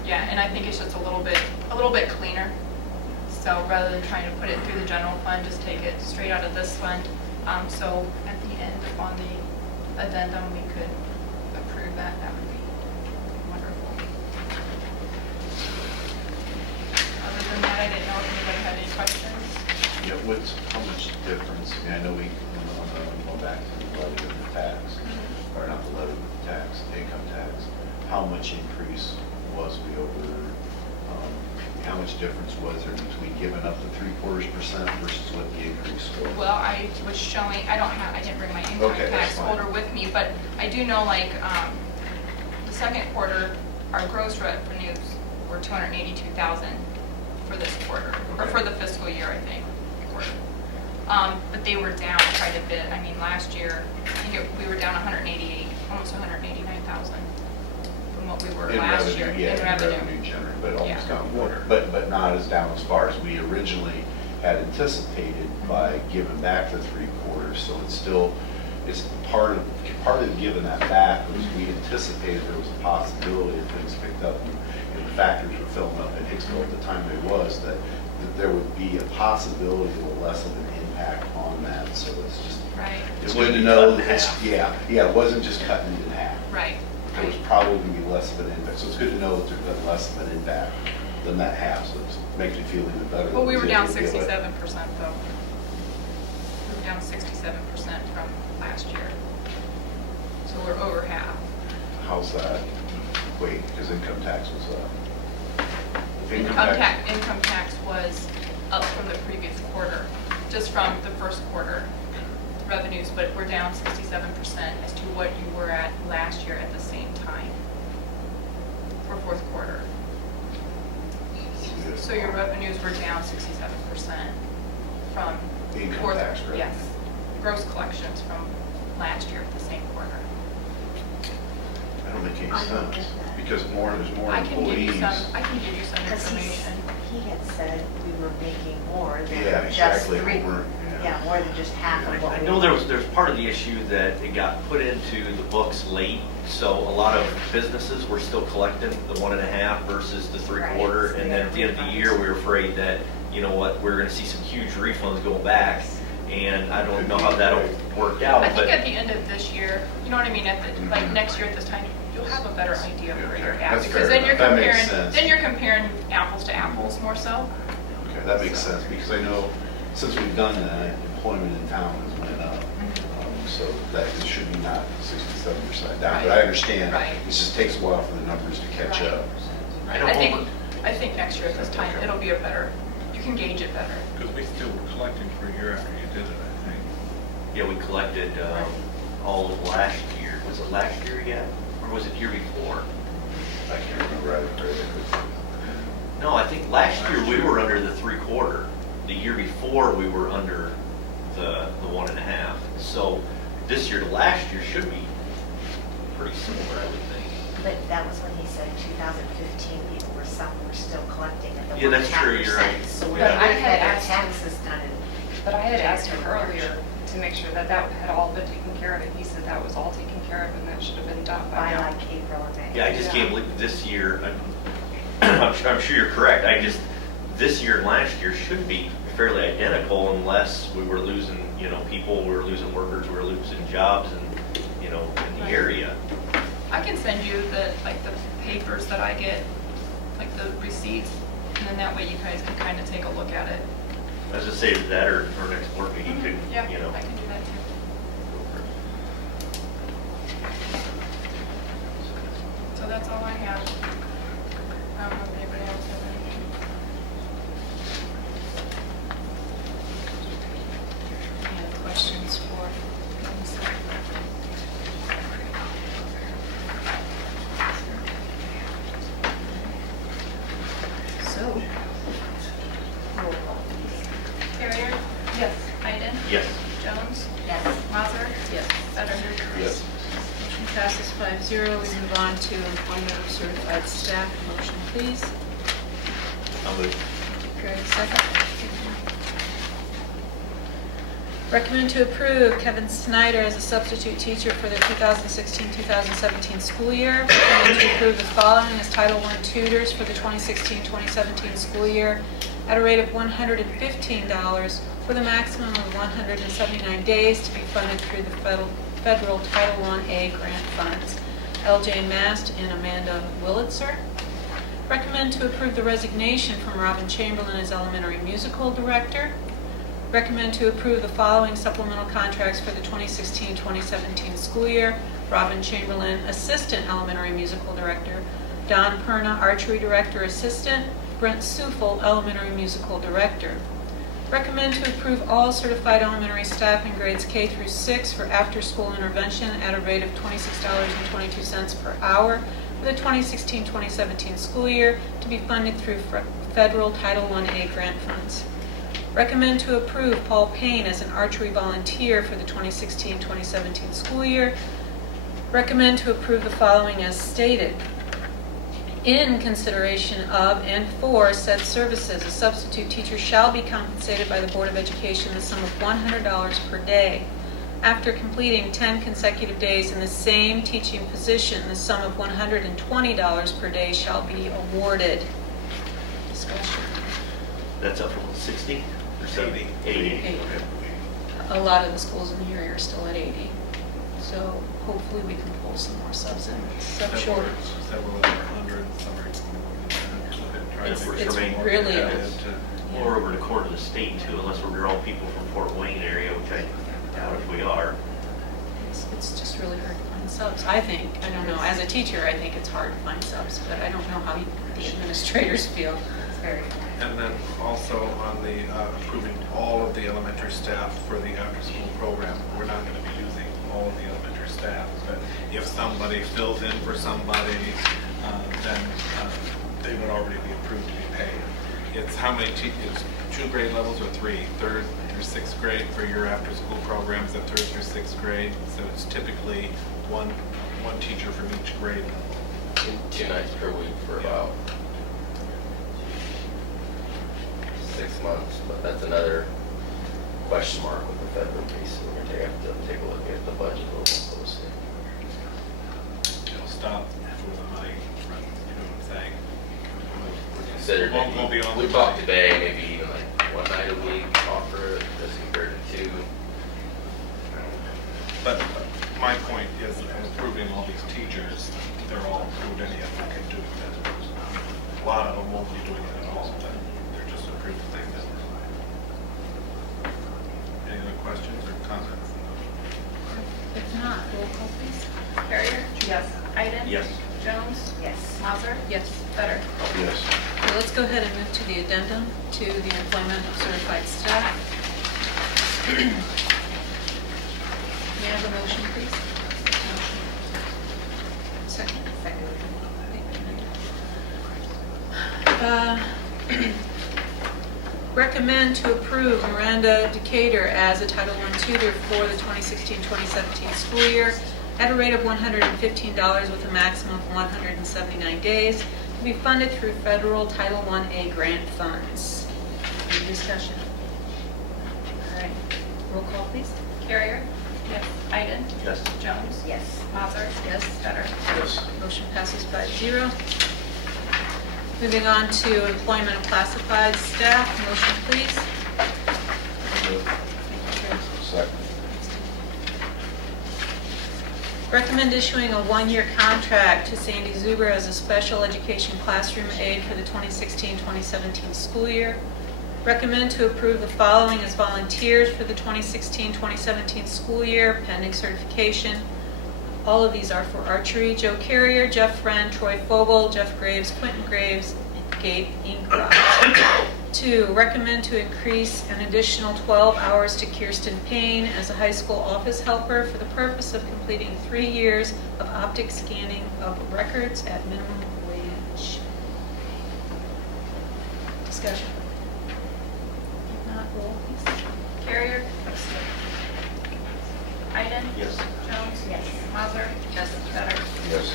Yeah, and I think it's just a little bit cleaner. So rather than trying to put it through the general fund, just take it straight out of this fund. So at the end, on the addendum, we could approve that. That would be wonderful. Other than that, I didn't know if anybody had any questions. Yeah, how much difference, I mean, I know we, going back to the levy of the tax, or not the levy of the tax, the income tax, how much increase was we over, how much difference was there between giving up the 0.75% versus what the increase was? Well, I was showing, I didn't bring my income Okay, tax that's fine. folder with me, but I do know like, the second quarter, our gross revenues were $282,000 for this quarter, or for the fiscal year, I think, quarter. But they were down quite a bit. I mean, last year, I think we were down almost 189,000 from what we were In last revenue, year yeah, in revenue. generated, but almost Yeah. down, but not as down as far as we originally had anticipated by giving back the 3/4. So it's part of giving that back was we anticipated there was a possibility if things picked up and the factories were filling up in Hicksville at the time they was, that there would be a possibility of less of an impact on that. So it's just, Right, it's good to know that it's, yeah, it wasn't just cutting it in half. right. There was probably going to be less of an impact. So it's good to know that there's been less of an impact than that half. So it makes me feel even better. Well, we were down that we did it. 67% though. We were down 67% from last year. So we're over half. How's that? Wait, because income tax was up. If Income tax was up from the previous quarter, just from the first quarter revenues, but we're down 67% as to what you were at last year at the same time for fourth quarter. So your revenues were down 67% from Income fourth. tax revenue. Yes, gross collections from last year at the same quarter. I don't make any I don't sense get that. because there's more I can give you employees. some Because information. he had said we were making more than Yeah, just exactly. three. Over, yeah. Yeah, more than just half of what I we. know there's part of the issue that it got put into the books late, so a lot of businesses were still collecting the 1.5 versus the 3/4. Right. And then at the end of the year, we were afraid that, you know what, we're gonna see some huge refunds go back. And I don't know how that'll work out, I think but at the end of this year, you know what I mean, like next year at this time, you'll have a better idea of where you're at. That's Because fair then you're enough. That makes comparing, sense. then you're comparing apples to apples more so. Okay, that makes sense, because I know since we've done that, employment in town has went up. So that it should be not 67% down, but I understand. Right. It just takes a while for the numbers to catch Right. up. I don't know. I think next year at this time, it'll be a better, you can gauge it better. Because we still were collecting for a year after you did it, I think. Yeah, we collected all of last year. Was it last year yet? Or was it the year before? I can't remember either. No, I think last year we were under the 3/4. The year before, we were under the 1.5. So this year to last year should be pretty similar, I would think. But that was when he said 2015, people were, some were still collecting at the Yeah, that's true, you're 1.5%. right. So we're Yeah. gonna I get had better asked him- taxes done in. But I had asked him January, March. earlier to make sure that that had all been taken care of, and he said that was all taken care of and that should have been done by By now. like April or May. Yeah, I just can't believe this year, I'm sure you're correct. This year and last year should be fairly identical unless we were losing, people, we were losing workers, we were losing jobs in the area. I can send you the papers that I get, like the receipts, and then that way you guys can kind of take a look at it. As I say, that or next board meeting, you could, Yeah, I can do that too. So that's all I have. I don't know if anybody else has anything. Any other questions for Lisa? So, roll call, please. Carrier? Yes. Iden? Yes. Jones? Yes. Mazer? Yes. Better? Yes. Motion passes 5-0. We move on to employment of certified staff. Motion, please. I'll move. Craig, second. Recommend to approve Kevin Snyder as a substitute teacher for the 2016-2017 school year. Recommend to approve the following as Title I tutors for the 2016-2017 school year at a rate of $115 for the maximum of 179 days to be funded through the federal Title I-A grant funds. LJ Mast and Amanda Willitzer. Recommend to approve the resignation from Robin Chamberlain as elementary musical director. Recommend to approve the following supplemental contracts for the 2016-2017 school year. Robin Chamberlain, Assistant Elementary Musical Director. Don Perna, Archery Director Assistant. Brent Sufel, Elementary Musical Director. Recommend to approve all certified elementary staff in grades K through 6 for after-school intervention at a rate of $26.22 per hour for the 2016-2017 school year to be funded through federal Title I-A grant funds. Recommend to approve Paul Payne as an archery volunteer for the 2016-2017 school year. Recommend to approve the following as stated. In consideration of and for said services, a substitute teacher shall be compensated by the Board of Education the sum of $100 per day. After completing 10 consecutive days in the same teaching position, the sum of $120 per day shall be awarded. Discussion. That's up from 60 or 70? 80. 80. A lot of the schools in the area are still at 80. So hopefully we can pull some more subs in. Sub shortage. Several over 100, some are trying It's to it's remain really, competitive to- Or over the corner of the state too, unless we're all people from Fort Wayne area, which I doubt if we are. it's just really hard to find subs. I think, I don't know, as a teacher, I think it's hard to find subs, but I don't know how the administrators feel. It's very. And then also on the approving all of the elementary staff for the after-school program, we're not going to be using all of the elementary staff, but if somebody fills in for somebody, then they would already be approved to be paid. It's how many teachers, 2 grade levels or 3, 3rd through 6th grade for your after-school programs at 3rd through 6th grade. So it's typically one teacher from each grade level. 2 nights per week for about 6 months, but that's another question mark with the federal piece. So we're going to have to take a look at the budget a little more closely. It'll stop for the money, you know what I'm saying? Consider We'll be on. we talked today, maybe even like 1 night a week offer as compared to 2. But my point is, approving all these teachers, they're all approved anyhow, they can do that. A lot of them won't be doing it at all, but they're just approved to take that. Any other questions or comments? If not, roll call please. Carrier? Yes. Iden? Yes. Jones? Yes. Mazer? Yes. Better? Yes. Okay, let's go ahead and move to the addendum to the employment of certified staff. May I have a motion, please? Second. Second. Recommend to approve Miranda Decatur as a Title I tutor for the 2016-2017 school year at a rate of $115 with a maximum of 179 days to be funded through federal Title I-A grant funds. Any discussion? All right, roll call please. Carrier? Yes. Iden? Yes. Jones? Yes. Mazer? Yes. Better? Yes. Motion passes 5-0. Moving on to employment of classified staff, motion please. Second. Recommend issuing a 1-year contract to Sandy Zuber as a special education classroom aide for the 2016-2017 school year. Recommend to approve the following as volunteers for the 2016-2017 school year pending certification. All of these are for archery. Joe Carrier, Jeff Friend, Troy Fogel, Jeff Graves, Quentin Graves, and Gabe Ingram. 2, recommend to increase an additional 12 hours to Kirsten Payne as a high school office helper for the purpose of completing 3 years of optic scanning of records at minimum wage. Discussion. If not, roll please. Carrier? Iden? Yes. Jones? Yes. Mazer? Yes. Better? Yes.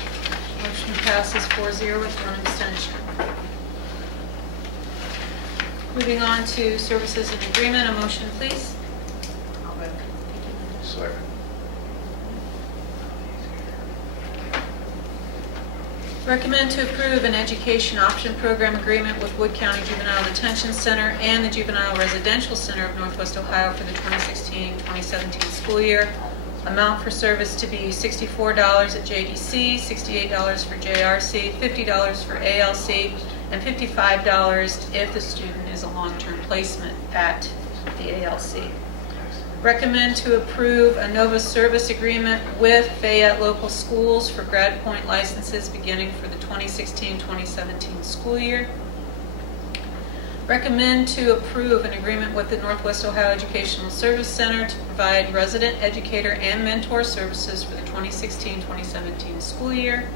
Motion passes 4-0 with 1 abstention. Moving on to services and agreement, a motion please. I'll move. Second. Recommend to approve an education option program agreement with Wood County Juvenile Detention Center and the Juvenile Residential Center of Northwest Ohio for the 2016-2017 school year. Amount for service to be $64 at JDC, $68 for JRC, $50 for ALC, and $55 if the student is a long-term placement at the ALC. Recommend to approve a NOVA service agreement with Fayette Local Schools for grad point licenses beginning for the 2016-2017 school year. Recommend to approve an agreement with the Northwest Ohio Educational Service Center to provide resident educator and mentor services for the 2016-2017 school year.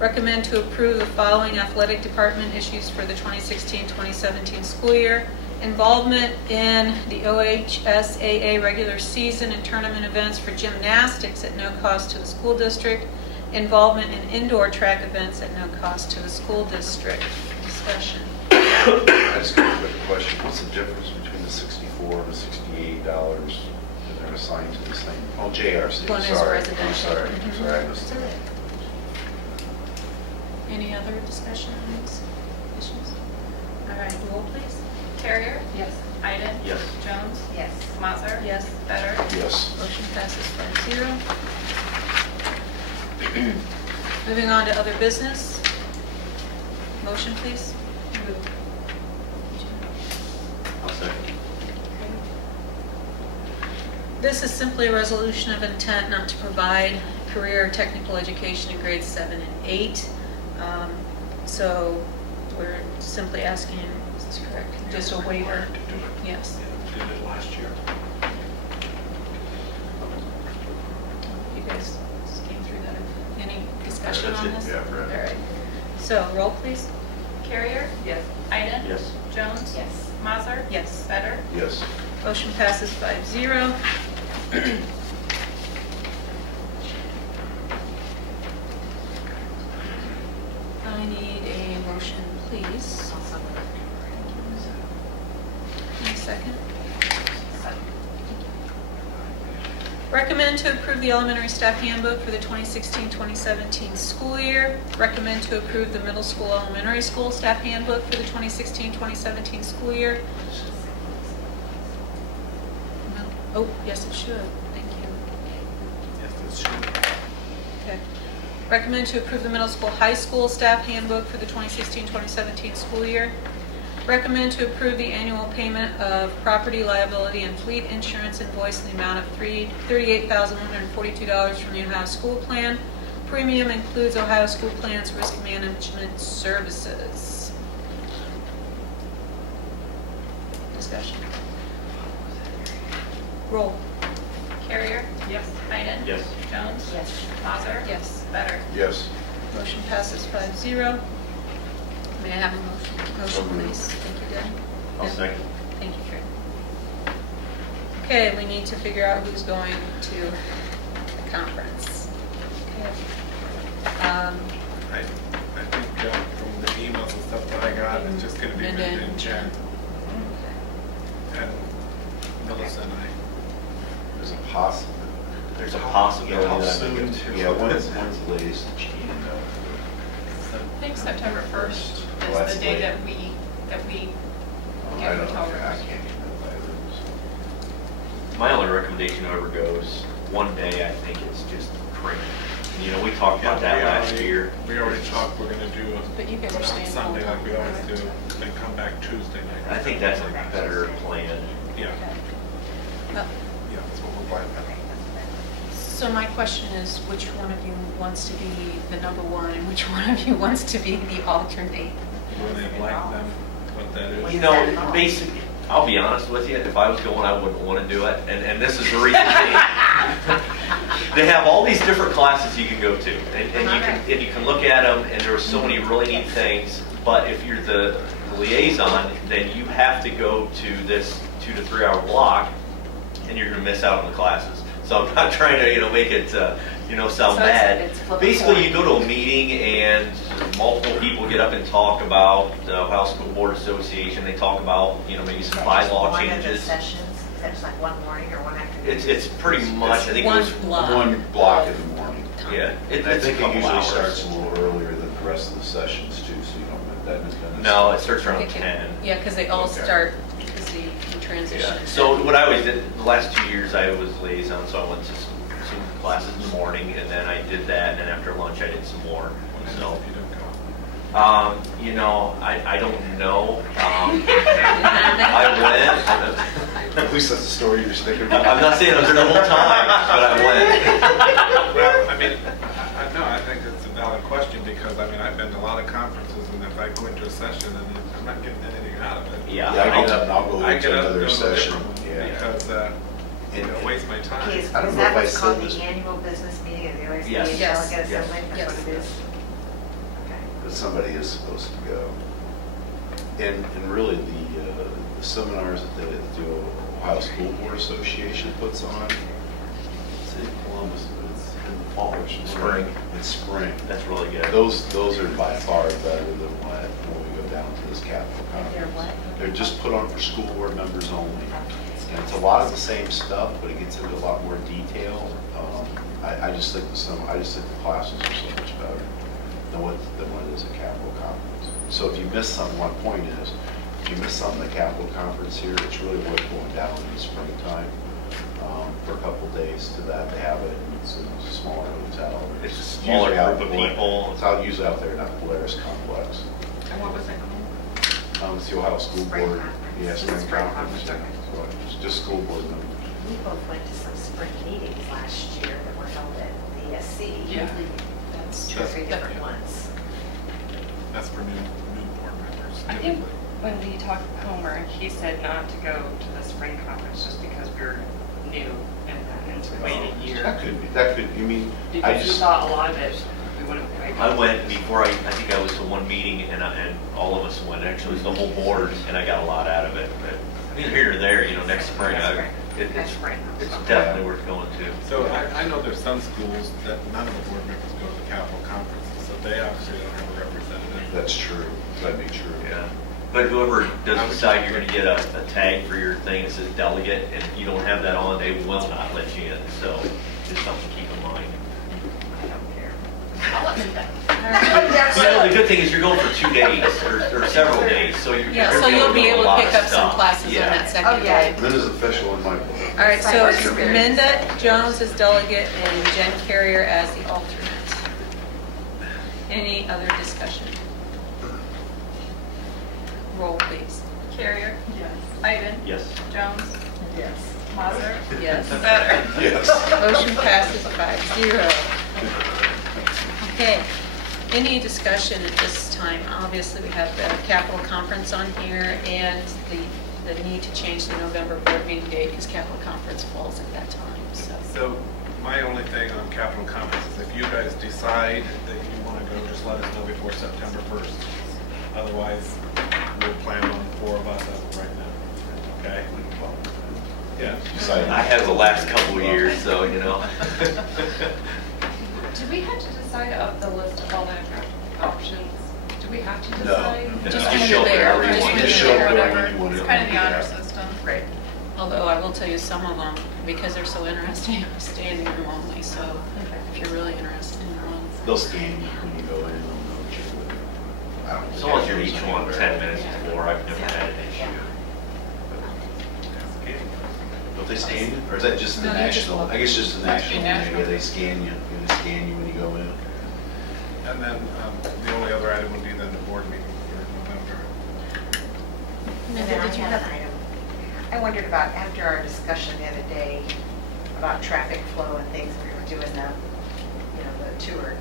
Recommend to approve the following athletic department issues for the 2016-2017 school year. Involvement in the OHSAA regular season and tournament events for gymnastics at no cost to the school district. Involvement in indoor track events at no cost to the school district. Discussion. I just got a quick question. What's the difference between the $64 and the $68 that they're assigned to the same? Oh, JRC. One is Sorry. residential. I'm sorry. Mhm. Sorry, I missed It's all that. right. Any other discussion on these issues? All right, roll please. Carrier? Yes. Iden? Yes. Jones? Yes. Mazer? Yes. Better? Yes. Motion passes 5-0. Moving on to other business. Motion, please. I'll second. This is simply a resolution of intent not to provide career technical education in grades 7 and 8. So we're simply asking, is this correct? Just a waiver? To do it. Yes. Yeah, did it last year. You guys came through that. Any discussion That's on it. this? Yeah, right. All right. So roll, please. Carrier? Yes. Iden? Yes. Jones? Yes. Mazer? Yes. Better? Yes. Motion passes 5-0. I need a motion, please. Also move. Any second? Second. Recommend to approve the elementary staff handbook for the 2016-2017 school year. Recommend to approve the middle school, elementary school staff handbook for the 2016-2017 school year. No. Oh, yes, it should. Thank you. Yes, it's true. Okay. Recommend to approve the middle school, high school staff handbook for the 2016-2017 school year. Recommend to approve the annual payment of property liability and fleet insurance invoice in the amount of $38,142 from the Ohio School Plan. Premium includes Ohio School Plan's risk management services. Discussion. Roll. Carrier? Yes. Iden? Yes. Jones? Yes. Mazer? Yes. Better? Yes. Motion passes 5-0. May I have a motion? Motion, So moved. please. Thank you, Deb. I'll second. Thank you, Karen. Okay, we need to figure out who's going to the conference. Okay. I think from the emails and stuff that I got, it's just going to be Minda Minda and and Jen Okay. and Melissa and I. There's a possibility. There's a possibility How that I soon? can go to. Yeah, when's the latest that you need to know? I think September 1st Well, is that's the day late. that we I get don't hotel know. I rooms. can't even know either. My only recommendation, whoever goes, one day, I think it's just crazy. You know, we talked about that last year. We already talked, we're going to do But you guys are one on staying Sunday full like we time, always do, correct? then come back Tuesday night. I think that's a better plan. Yeah, Uh, yeah, that's what we're planning. So my question is, which one of you wants to be the number one and which one of you wants to be the alternate? Will they like them, what that is? You know, basically, I'll be honest with you, if I was going, I wouldn't want to do it, and this is the reason being. They have all these different classes you can go to, and you can look at them, and there are so many really neat things, but if you're the liaison, then you have to go to this 2 to 3 hour block, and you're going to miss out on the classes. So I'm not trying to, make it, sound So bad. it's flip a Basically, coin. you go to a meeting and multiple people get up and talk about the Ohio School Board Association. They talk about, maybe some bylaw One of the changes. sessions, is that just like one morning or one afternoon? It's pretty much, I think it One was, block. One block in the morning. yeah. And I It's a think it couple usually hours. starts a little earlier than the rest of the sessions too, so you don't miss that. No, it starts around Okay. 10. Yeah, because they all Okay. start, because the transition. Yeah. is So then- what I always did, the last 2 years I was liaison, so I went to some classes in the morning, and then I did that, and then after lunch I did some more. So, If you don't go. I don't know. I went. At least that's the story you're sticking with. I'm not saying I was there the whole time, but I went. Well, I think it's a valid question because, I've been to a lot of conferences and if I go into a session and I'm not getting anything out of it. Yeah. Yeah, I get up and I'll go I into get up and another go to a session. different one Yeah. because it wastes my time. Okay, is I don't know that if I what's called said the this- annual business meeting of the OSBA Yes. Yes. Delegate Yes. Assembly? That's what it Yes. is? Okay. But somebody is supposed to go. And really, the seminars that the Ohio School Board Association puts on, it's in Columbus, but it's in the fall or spring. It's spring. That's really good. Those are by far better than when we go down to this Capitol And they're Conference. what? They're just put on for school board members only. And it's a lot of the same stuff, but it gets into a lot more detail. I just think the classes are so much better than what it is at Capitol Conference. So if you miss some, one point is, if you miss some of the Capitol Conference here, it's really worth going down in the springtime for a couple days to that. They have it, it's in a smaller hotel. It's a smaller usually out group of Blair- people. It's usually out there in that Polaris complex. And what was it called? It's the Ohio School Spring Board. conference. Yeah, Just spring spring conference. conference, So it's just school board members. We both went to some spring meetings last year that were held at the SC. Yeah. That's Two or three different ones. That's for new board members. I think when we talked with Homer, he said not to go to the spring conference just because we're new and to wait a year. You mean, I Because we just, thought a lot of it, we wouldn't pay. I went before I think I was to one meeting and all of us went, actually it was the whole board, and I got a lot out of it. But neither here nor there, next spring, Next spring. it's definitely worth going to. So I know there's some schools that none of the board members go to the Capitol conferences, so they obviously don't have a representative. that's true. That'd be true. Yeah. But whoever does decide you're gonna get a tag for your thing that says delegate, and you don't have that on, they will not let you in. So just something to keep in mind. I don't care. You know, the good thing is you're going for 2 days or several days, so you're Yeah, gonna so be you'll be do a able to lot pick of up some stuff. classes on Yeah. that second Oh, yeah. day. That is official in my book. All right, so Cyber security. Minda Jones as delegate and Jen Carrier as the alternate. Any other discussion? Roll, please. Carrier? Yes. Iden? Yes. Jones? Yes. Mazer? Yes. Better? Yes. Motion passes 5-0. Okay, any discussion at this time? Obviously, we have the capital conference on here and the need to change the November board meeting date because capital conference falls at that time, so. So my only thing on capital conference is if you guys decide that you want to go, just let us know before September 1st. Otherwise, we'll plan on 4 of us as of right now. Okay? Yeah. I have the last couple of years, so, you know. Do we have to decide of the list of all the options? Do we have to No. decide? No. Just Just when show you're there. up wherever you Just want. when Just you're show there. up Whatever. when you want It's to. kind of the honor system. Right. Although I will tell you, some of them, because they're so interesting, are standing room only, so if you're really interested in one. They'll scan you when you go in, they'll know what you're doing. I don't As think long as you're there's each any one there. 10 minutes before, I've never had an issue. Don't they scan you? Or is that just the No, you just national? walk. I guess just the Must be national, national. yeah, they scan you, they scan you when you go in. And then the only other item would be then the board meeting for November. And then I had an item. I wondered about, after our discussion the other day about traffic flow and things, we were doing the, the tour.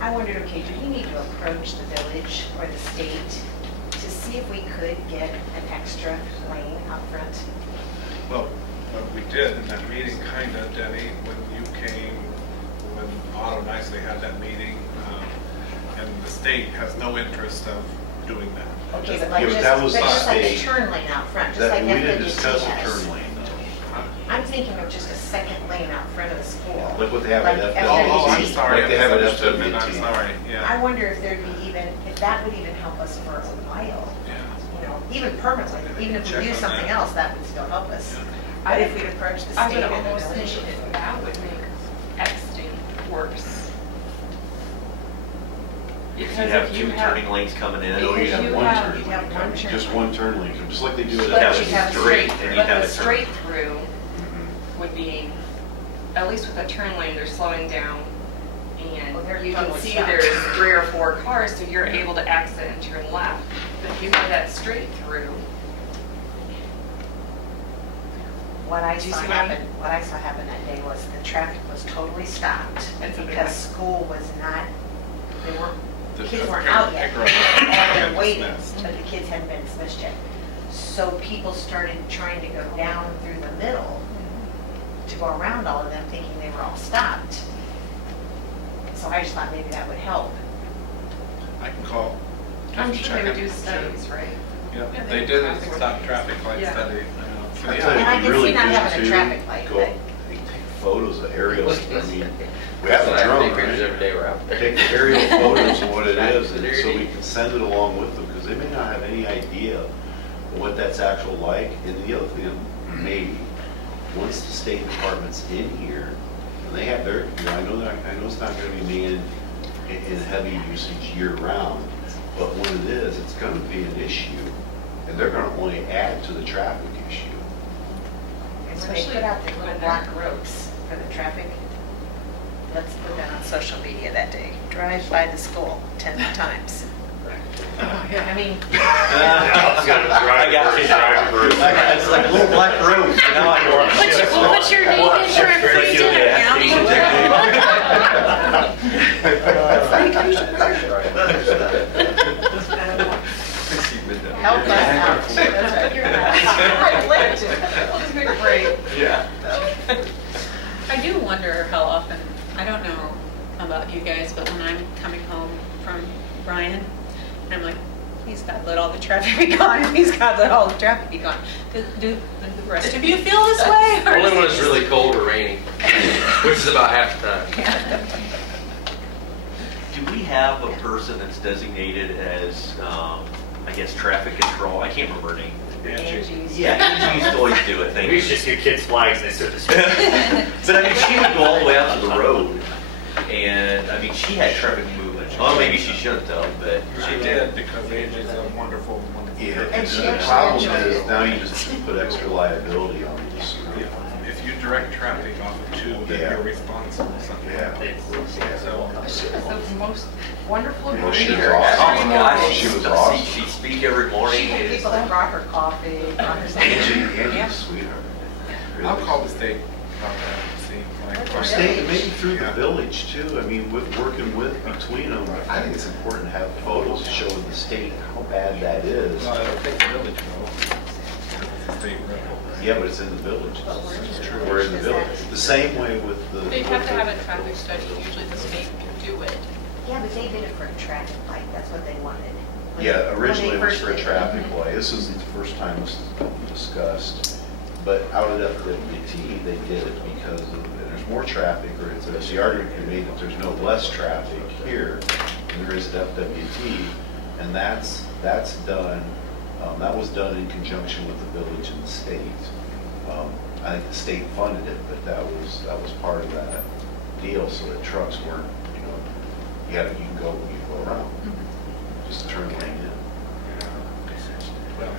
I wondered, okay, do we need to approach the village or the state to see if we could get an extra lane out front? Well, what we did in that meeting, kind of, Denny, when you came, when Otto Nicely had that meeting, and the state has no interest of doing that. Okay, but Yeah, like but just, that was but the just like a state. turn lane out front, just That, like we didn't FWT discuss a has. turn lane though. I'm thinking of just a second lane out front of the school. Like what they have at Like FWT. Oh, I'm FWT. sorry, Like they I have at misunderstood, I'm FWT. sorry, I yeah. wonder if there'd be even, if that would even help us for a while, Yeah. even permanently, even if Check we do on something that. else, that would still help us. Yeah. But if we'd approach the I state would and the almost think village. that that would make exiting worse. If Because you have if you 2 have- turning lanes coming in, No, Because you'd have you one have- turn you'd have lane one coming, turn just lane. one turn lane, just like they do But at that FWT. was you'd have a straight, straight, and you'd but have the a turn. straight through Mhm. would be, at least with a turn lane, they're slowing down. Well, they're And you can totally see stopped. there's 3 or 4 cars, so you're able to exit and turn left. But if you have that straight through, What I Do you saw see what I mean? happen that day was the traffic was totally stopped It's a big because mess. school was not, they weren't, The kids weren't parent out yet. picker up All had been waiting, dismissed. but the kids hadn't been dismissed yet. So people started trying to go down through the middle to go around all of them, thinking they were all stopped. So I just thought maybe that would help. I can call. I'm Just sure they check would it. do studies, right? Yeah, Yeah, they they did would a have to- stop traffic light Yeah. study. So, I yeah. tell you, And I it'd be can really see not good having a to traffic light, go- but- They take photos of aerials, I mean, we have a I drone, take pictures right? every day we're out there. Take aerial photos of what it is, and There so it we is. can send it along with them, because they may not have any idea what that's actual like. And the other thing, maybe, once the State Department's in here, and they have their, I know it's not gonna be manned in heavy usage year-round, but when it is, it's gonna be an issue, and they're gonna only add to the traffic issue. And when they Especially put out the when little they're- black ropes for the traffic, let's put that on social media that day. Drive by the school 10 times. I mean, I got you. It's like little black rooms, you know, What's your name in for a free dinner, help us out. That's what you're I'd like to. We'll just make a break. Yeah. I do wonder how often, I don't know about you guys, but when I'm coming home from Brian, I'm like, please God, let all the traffic be gone, please God, let all the traffic be gone. Do the rest of you feel this way? or Only is when it it's just- really cold or raining, which is about half the time. Do we have a person that's designated as, I guess, traffic control? I can't remember her name. Angie's. Yeah, Angie used to always do it, thank We you. should just get kids flags and they serve the street. But I mean, she would go all the way out to the road, and I mean, she had traffic movement. Well, maybe she shouldn't have, but She did, because Angie's a wonderful, wonderful. Yeah, person. And she the actually problem enjoyed is it. now you just put extra liability on the school. If you direct traffic off of 2, then Yeah. you're responsible for something Yeah. happens. So, She was the most wonderful Well, she was greeter. awesome. oh my gosh, She was she'd awesome. she'd speak every morning. She had people that brought her coffee, brought her Angie's something. a sweetheart. I'll call the state about that and see. like, Or state, maybe through the village too, I mean, working with, between them, I think it's important to have photos showing the state how bad that is. Well, I don't think the village will, because it's a state road. Yeah, but it's in the village. It's true. We're in the village. The same way with the. They'd have to have a traffic study, usually the state can do it. Yeah, but they did it for a traffic light, that's what they wanted. When Yeah, they- when originally they it was first for a did it. traffic light. This isn't the first time this has been discussed. But out at FWT, they did it because there's more traffic, or it's the argument can be made that there's no less traffic here than there is at FWT. And that's done, that was done in conjunction with the village and the state. I think the state funded it, but that was part of that deal, so that trucks weren't, you can go around, just turn lane in. Well,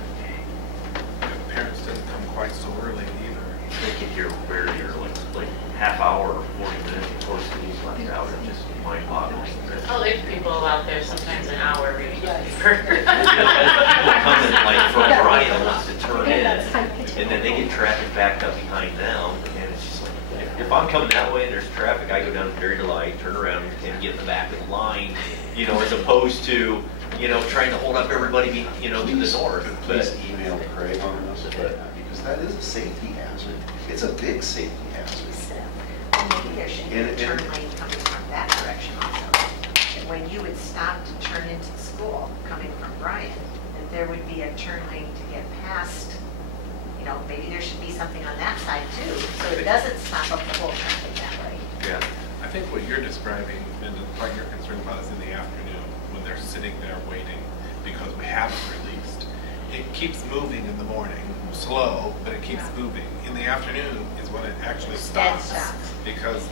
if parents didn't come quite so early either. They get here very early, like half hour or 40 minutes before school's let out, it just mind boggles. Oh, there's people out there sometimes an hour reading the You paper. know, and people coming like from Bryan that wants to turn in, and then they get traffic backed up behind them, and it's just like, if I'm coming that way and there's traffic, I go down to Dairy Delight, turn around and get in the back of the line, as opposed to, trying to hold up everybody, to the north. Please But email Craig on this, because that is a safety hazard. It's a big safety hazard. And maybe there should be a And- turn lane coming from that direction also. And when you would stop to turn into the school, coming from Bryan, that there would be a turn lane to get past, maybe there should be something on that side too, so it doesn't stop up the whole traffic that way. Yeah. I think what you're describing, and the part you're concerned about is in the afternoon, when they're sitting there waiting because we haven't released. It keeps moving in the morning, slow, but it keeps moving. In the afternoon is when it actually stops. stops. Because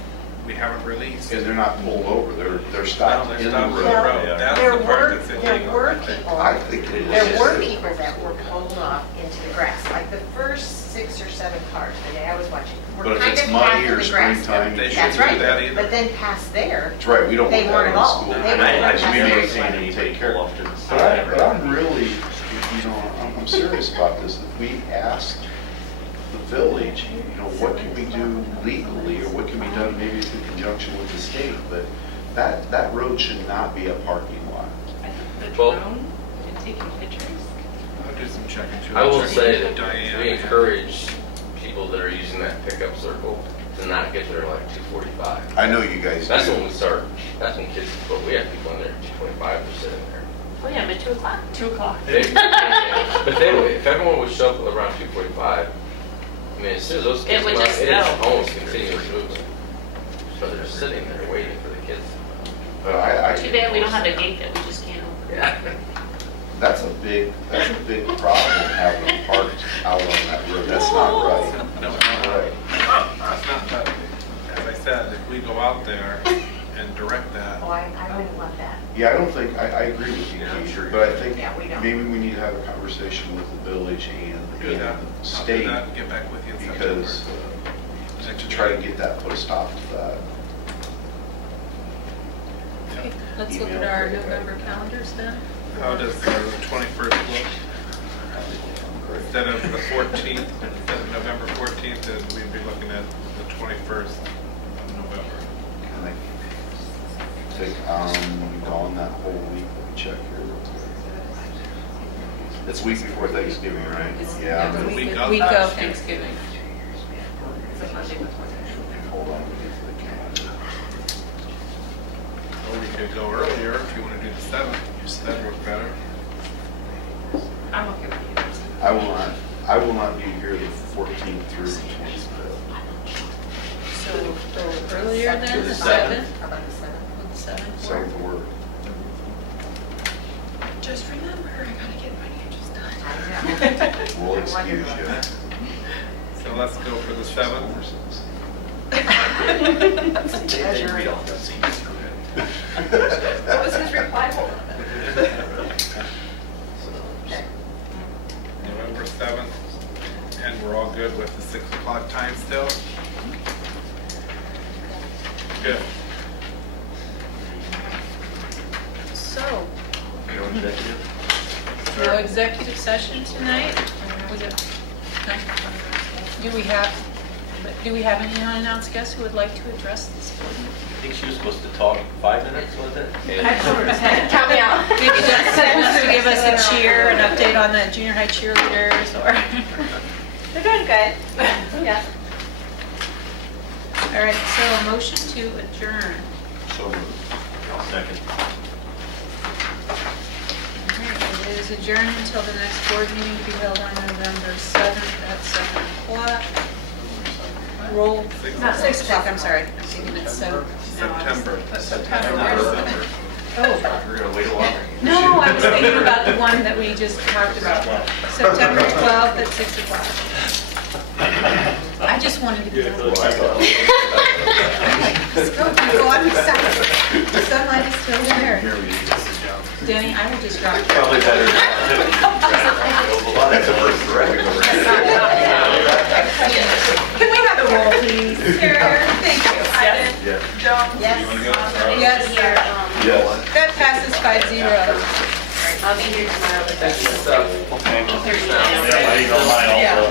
we haven't released. And they're not pulled over, they're stopped They're in the stopped in the road. road. That's There the part were, that's there illegal, were I think. people, I think it is. there were people that were pulled off into the grass, like the first 6 or 7 cars the day I was watching, But were if kind it's of muddy half or in the grass. springtime, They you shouldn't That's do right, that either. but then past there, That's right, we don't they want weren't that at in all. school. They And were I past just mean, remember there. seeing anybody pull off to the But side. I'm really, I'm serious about this. If we ask the village, what can we do legally, or what can be done maybe in conjunction with the state, but that road should not be a parking lot. I think the Well- drone and taking pictures. I'll do some checking too. I will Check say with that Diane. we encourage people that are using that pickup circle to not get there like 2:45. I know you guys That's do. when we start, that's when kids, but we have people in there at 2:25, they're sitting there. Oh, yeah, but 2 o'clock. 2 o'clock. But if everyone would show up around 2:45, I mean, as soon as those It kids would come out, just it is go. almost continuous movement. So they're sitting there waiting for the kids. But I- Too bad we don't have a gate that we just can't open. Yeah. That's a big problem, having them parked out on that road. That's not right. No, That's not right. It's not, but as I said, if we go out there and direct that, Oh, I wouldn't want that. Yeah, I don't think, I agree with you, Yeah, I'm Keith, sure you but I do. think Yeah, we don't. maybe we need to have a conversation with the village and do that. the I'll do state, that and get back with you in September. because to try to get that, put a stop to that. Okay, let's look at our November calendars then. How does the 21st look? Instead of the 14th, instead of November 14th, then we'd be looking at the 21st of November. Can I take, gone that whole week, let me check here real quick. It's week before Thanksgiving, right? Yeah, The I'm week gonna- of- week of Thanksgiving. hold on, let me get to the calendar. Or we could go earlier if you want to do the 7th. That'd work better. I'm okay with you. I will not be here the 14th through the 25th. So go earlier To than the the 7th. 7th? How about the 7th? On the 7th? Seventh word. Just remember, I gotta get financials done. We'll excuse you. So let's go for the 7th. They read off the seats. What was his reply? November 7th, and we're all good with the 6 o'clock time still? Good. So, No executive? no executive session tonight? Was it? No? Do we have any unannounced guests who would like to address this board? I think she was supposed to talk 5 minutes, was it? Count me out. Maybe Jessica wants to give us a cheer, an update on the junior high cheerleaders, or? They're doing good. Yeah. All right, so a motion to adjourn. So moved. Second. All right, it is adjourned until the next board meeting to be held on November 7th at 7 o'clock. Roll, not 6 o'clock, I'm sorry. I'm thinking it's so. September. Oh, We're gonna wait a while. no, I was thinking about the one that we just talked about. September 12th at 6 o'clock. I just wanted to be able to. Let's go, go on the sun. The sunlight is still there. Danny, I will just drop you. Probably better. That's a first, correct? Can we have a roll, please? Sure, thank you. Yeah. Jones. Yes. Yes, Yes. that passes 5-0. I'll be here tomorrow, but Thank you. Yeah, I need to line also.